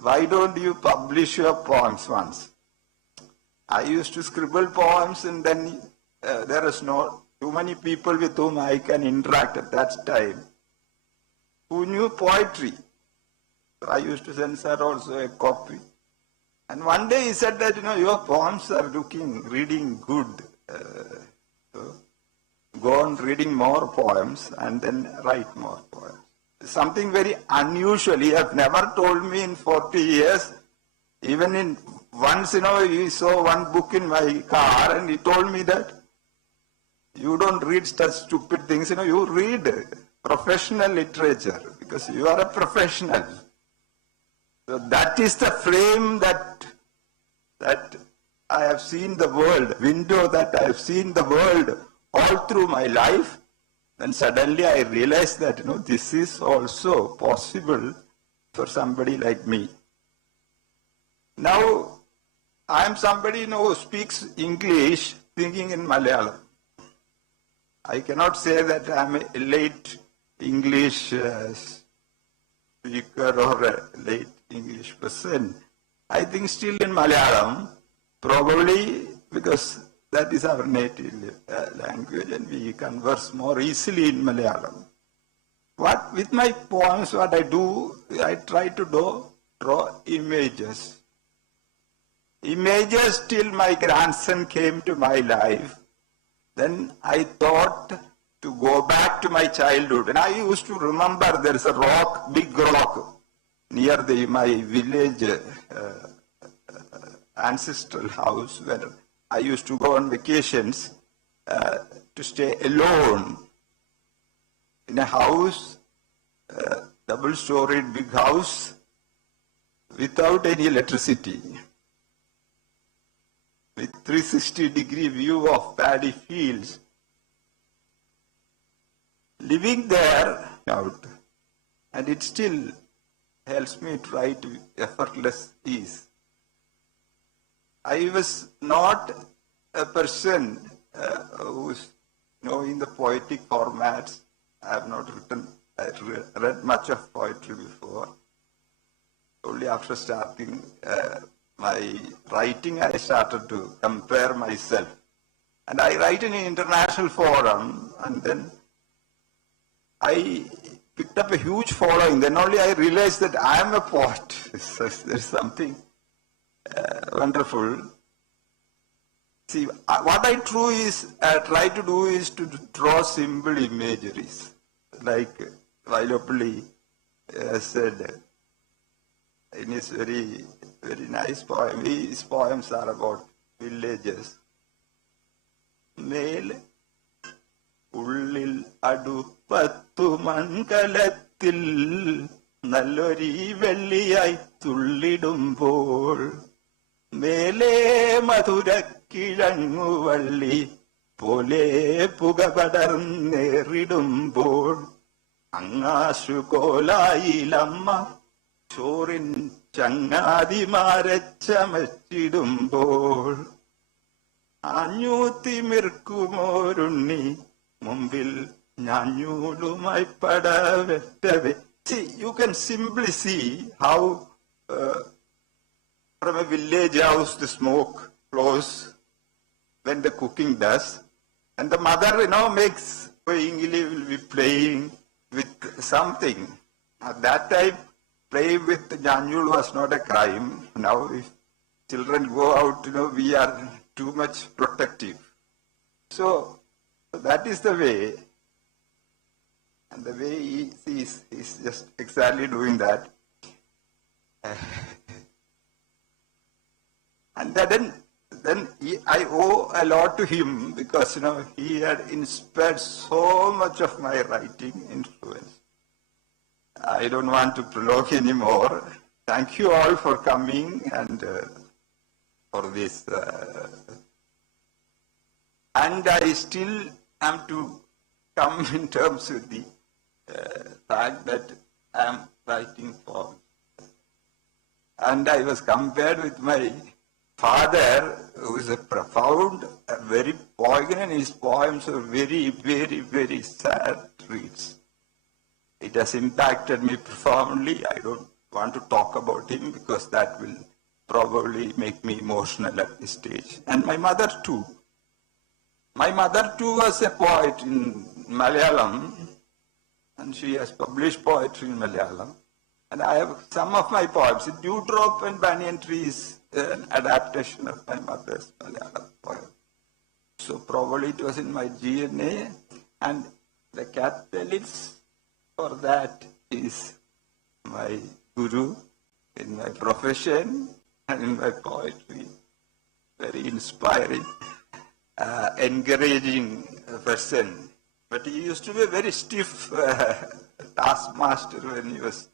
why don't you publish your poems once? I used to scribble poems and then there is not too many people with whom I can interact at that time who knew poetry. So I used to send sir also a copy. And one day he said that, your poems are reading good. So go on reading more poems and then write more poems. Something very unusual. He have never told me in 40 years. Even in once, he saw one book in my car and he told me that you don't read such stupid things. You read professional literature because you are a professional. So that is the frame that I have seen the world, window that I have seen the world all through my life. Then suddenly I realized that, this is also possible for somebody like me. Now, I am somebody who speaks English thinking in Malayalam. I cannot say that I am a late English speaker or a late English person. I think still in Malayalam, probably because that is our native language and we converse more easily in Malayalam. With my poems, what I do, I try to draw images. Images till my grandson came to my life. Then I thought to go back to my childhood. And I used to remember there is a rock, big rock, near my village ancestral house where I used to go on vacations to stay alone in a house, double-storied big house, without any electricity, with 360-degree view of paddy fields. Living there out, and it still helps me to write with effortless ease. I was not a person who's knowing the poetic formats. I have not read much of poetry before. Only after starting my writing, I started to compare myself. And I write in an international forum, and then I picked up a huge following. Then only I realized that I am a poet. There's something wonderful. See, what I try to do is to draw simple imageries. Like Vailopalli said in his very, very nice poem. His poems are about villages. Mele ഉള്ളിൽ അടുപ്പത്തു മൺകലത്തിൽ നല്ലൊരീ വെള്ളിയായി തുള്ളിടുമ്പോൾ മേലെ മധുരക്കിഴങ്ങുവള്ളി പോലെ പുക പടർന്നേറിടുമ്പോൾ അങ്ങാശുകോലായിലമ്മ ചോറിൻ ചങ്ങാതിമാരെ ചമച്ചിടുമ്പോൾ അഞ്ഞൂത്തിമിർക്കുമോരുണ്ണി മുമ്പിൽ ഞാഞ്ഞൂലുമായി പടവെട്ടവേ. See, you can simply see how from a village house the smoke flows when the cooking does, and the mother, makes English will be playing with something. At that time, playing with Janjul was not a crime. Now, if children go out, we are too much protective. So that is the way. And the way he's just exactly doing that. And then I owe a lot to him because, he had inspired so much of my writing influence. I don't want to prologue anymore. Thank you all for coming and for this. And I still am to come in terms with the fact that I am writing poems. And I was compared with my father, who is a profound, very poignant. His poems are very, very, very sad reads. It has impacted me profoundly. I don't want to talk about him because that will probably make me emotional at this stage. And my mother too. My mother too was a poet in Malayalam, and she has published poetry in Malayalam. And I have some of my poems. Dewdrop and Banyan Tree is an adaptation of my mother's Malayalam poem. So probably it was in my DNA, and the catalyst for that is my guru in my profession and in my poetry. Very inspiring, encouraging person. But he used to be a very stiff taskmaster when he was,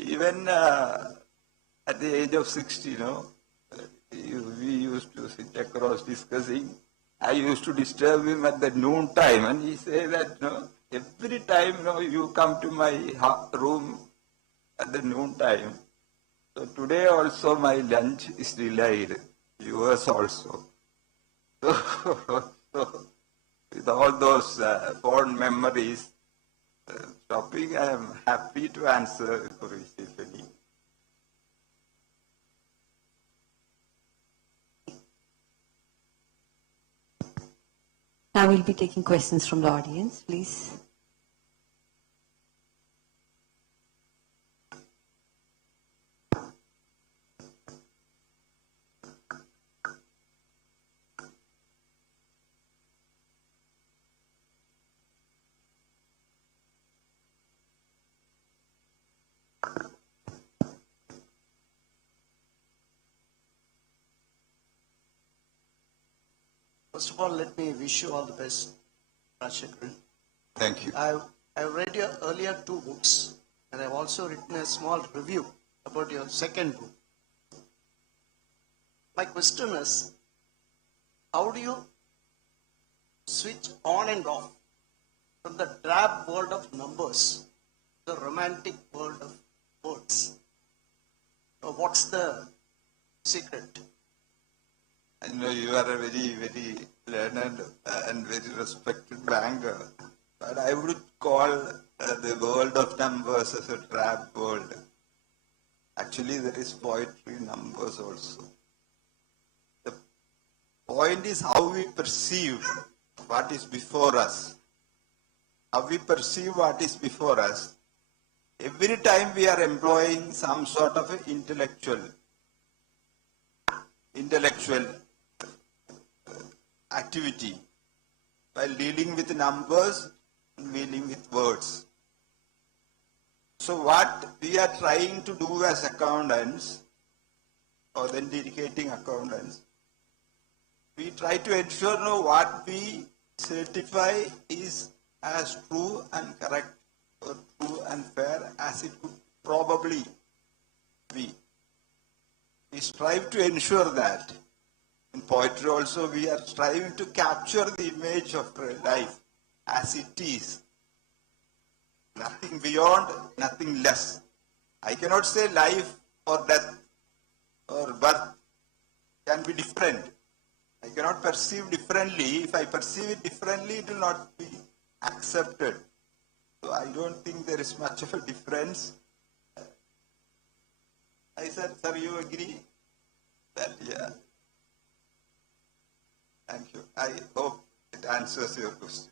even at the age of 60, we used to sit across discussing. I used to disturb him at the noon time, and he said that, every time, you come to my room at the noon time. So today also my lunch is delayed, yours also. So with all those fond memories, topic, I am happy to answer if any. Now we'll be taking questions from the audience, please. First of all, let me wish you all the best, Rajashekharan. Thank you. I've read your earlier two books, and I've also written a small review about your second book. My question is, how do you switch on and off from the drab world of numbers to the romantic world of words? What's the secret? I know you are a very, very learned and very respected banker, but I would call the world of numbers as a trap world. Actually, there is poetry in numbers also. The point is how we perceive what is before us. How we perceive what is before us. Every time we are employing some sort of intellectual activity while dealing with numbers and dealing with words. So what we are trying to do as accountants, authenticating accountants, we try to ensure what we certify is as true and correct or true and fair as it could probably be. We strive to ensure that. In poetry also we are striving to capture the image of life as it is. Nothing beyond, nothing less. I cannot say life or death or birth can be different. I cannot perceive differently. If I perceive it differently, it will not be accepted. So I don't think there is much of a difference. I said, sir, you agree? That, yeah. Thank you. I hope it answers your question.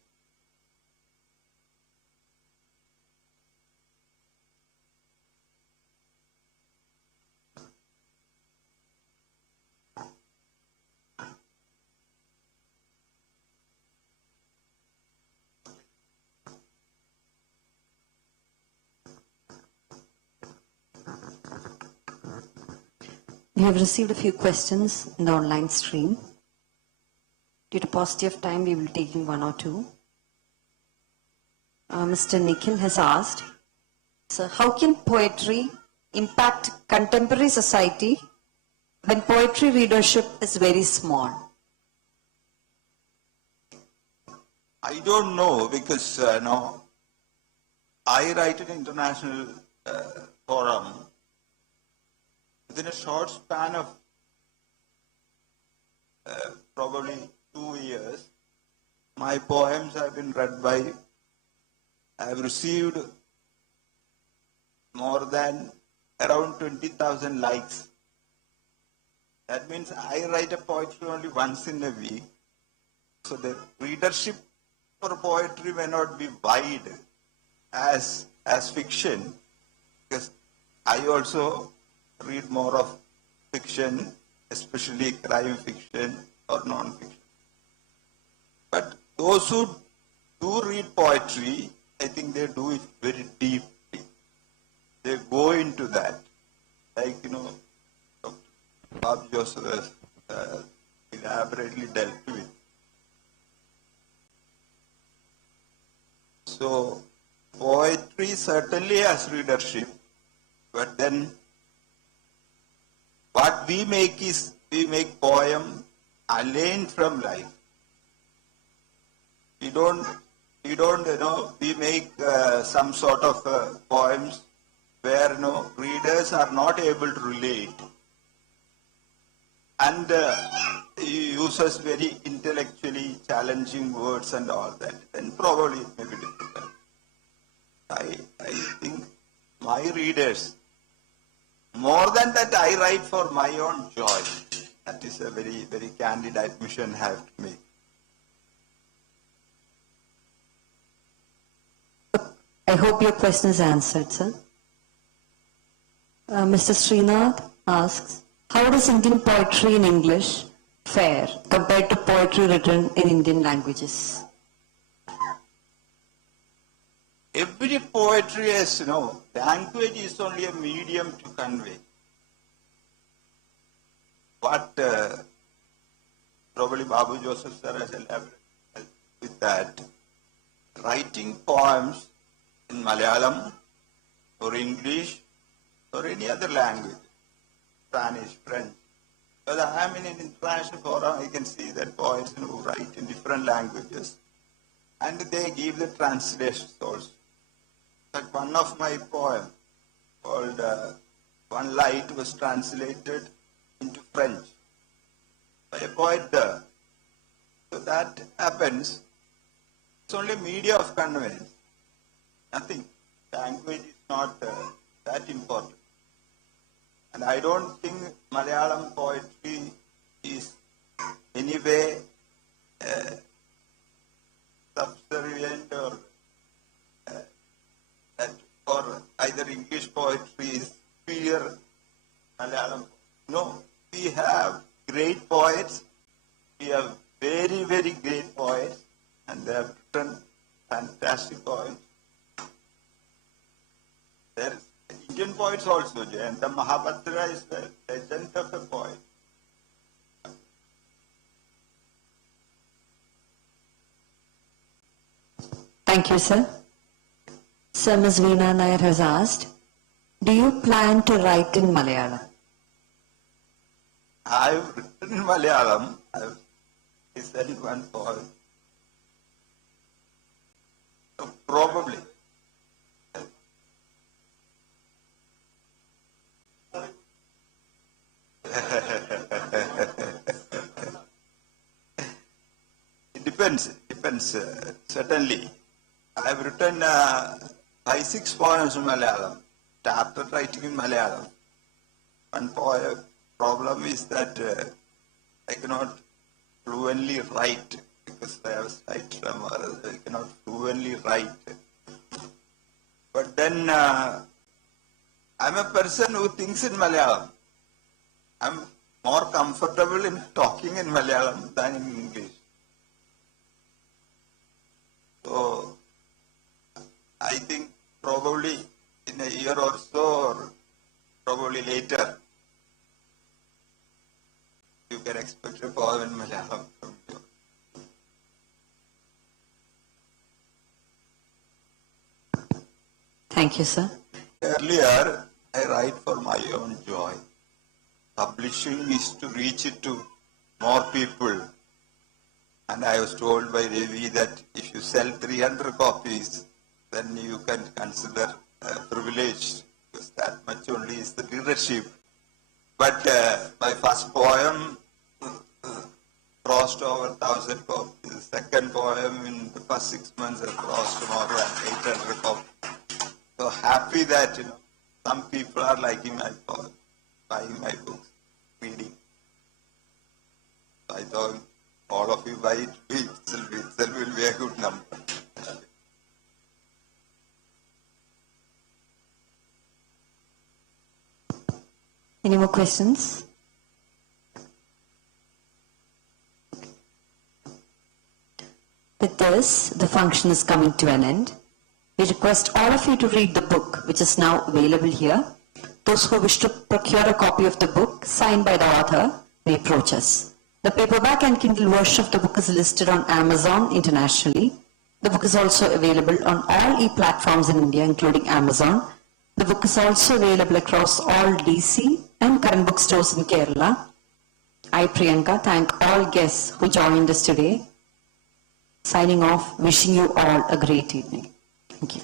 We have received a few questions in the online stream. Due to paucity of time, we will be taking one or two. Mr. Nikhil has asked, so how can poetry impact contemporary society when poetry readership is very small? I don't know because I write an international forum. Within a short span of probably 2 years, my poems have been read by, I have received more than around 20,000 likes. That means I write a poetry only once in a week. So the readership for poetry may not be wide as fiction, because I also read more of fiction, especially crime fiction or non-fiction. But those who do read poetry, I think they do it very deeply. They go into that. Like, Dr. Bob Joseph elaborately dealt with. So, poetry certainly has readership, but then what we make is, we make poem aligned from life. We don't, we make some sort of poems where, readers are not able to relate. And he uses very intellectually challenging words and all that, then probably it may be difficult. I think my readers, more than that, I write for my own joy. That is a very, very candid admission I have to make. I hope your question is answered, sir. Mr. Srinath asks, how does Indian poetry in English fare compared to poetry written in Indian languages? Every poetry has, language is only a medium to convey. What probably Babu Joseph sir has elaborated with that, writing poems in Malayalam or English or any other language, Spanish, French. Because I am in an international forum, I can see that poets who write in different languages and they give the translations also. Like one of my poems called One Light was translated into French by a poet there. So that happens. It's only a media of conveyance. Nothing. Language is not that important. And I don't think Malayalam poetry is anyway subservient or either English poetry is superior Malayalam. No, we have great poets. We have very, very great poets, and they have written fantastic poems. There is Indian poets also, and the Mahabharata is the legend of a poet. Thank you, sir. Sir, Ms. Veena Nair has asked, do you plan to write in Malayalam? I've written in Malayalam. I've listened one poem. So probably. It depends, certainly. I've written 5-6 poems in Malayalam, started writing in Malayalam. One problem is that I cannot fluently write because I have sight tremor. I cannot fluently write. But then I'm a person who thinks in Malayalam. I'm more comfortable in talking in Malayalam than in English. So I think probably in a year or so, or probably later, you can expect a poem in Malayalam from you. Thank you, sir. Earlier, I write for my own joy. Publishing is to reach it to more people. And I was told by Ravi that if you sell 300 copies, then you can consider privileged, because that much only is the leadership. But my first poem crossed over 1,000 copies. The second poem in the first 6 months has crossed more than 800 copies. So happy that some people are liking my poem, buying my books, reading. So I thought all of you buy it, itself will be a good number. Any more questions? With this, the function is coming to an end. We request all of you to read the book, which is now available here. Those who wish to procure a copy of the book, signed by the author, may approach us. The paperback and Kindle version of the book is listed on Amazon internationally. The book is also available on all e-platforms in India, including Amazon. The book is also available across all DC and current bookstores in Kerala. I, Priyanka, thank all guests who joined us today. Signing off, wishing you all a great evening. Thank you.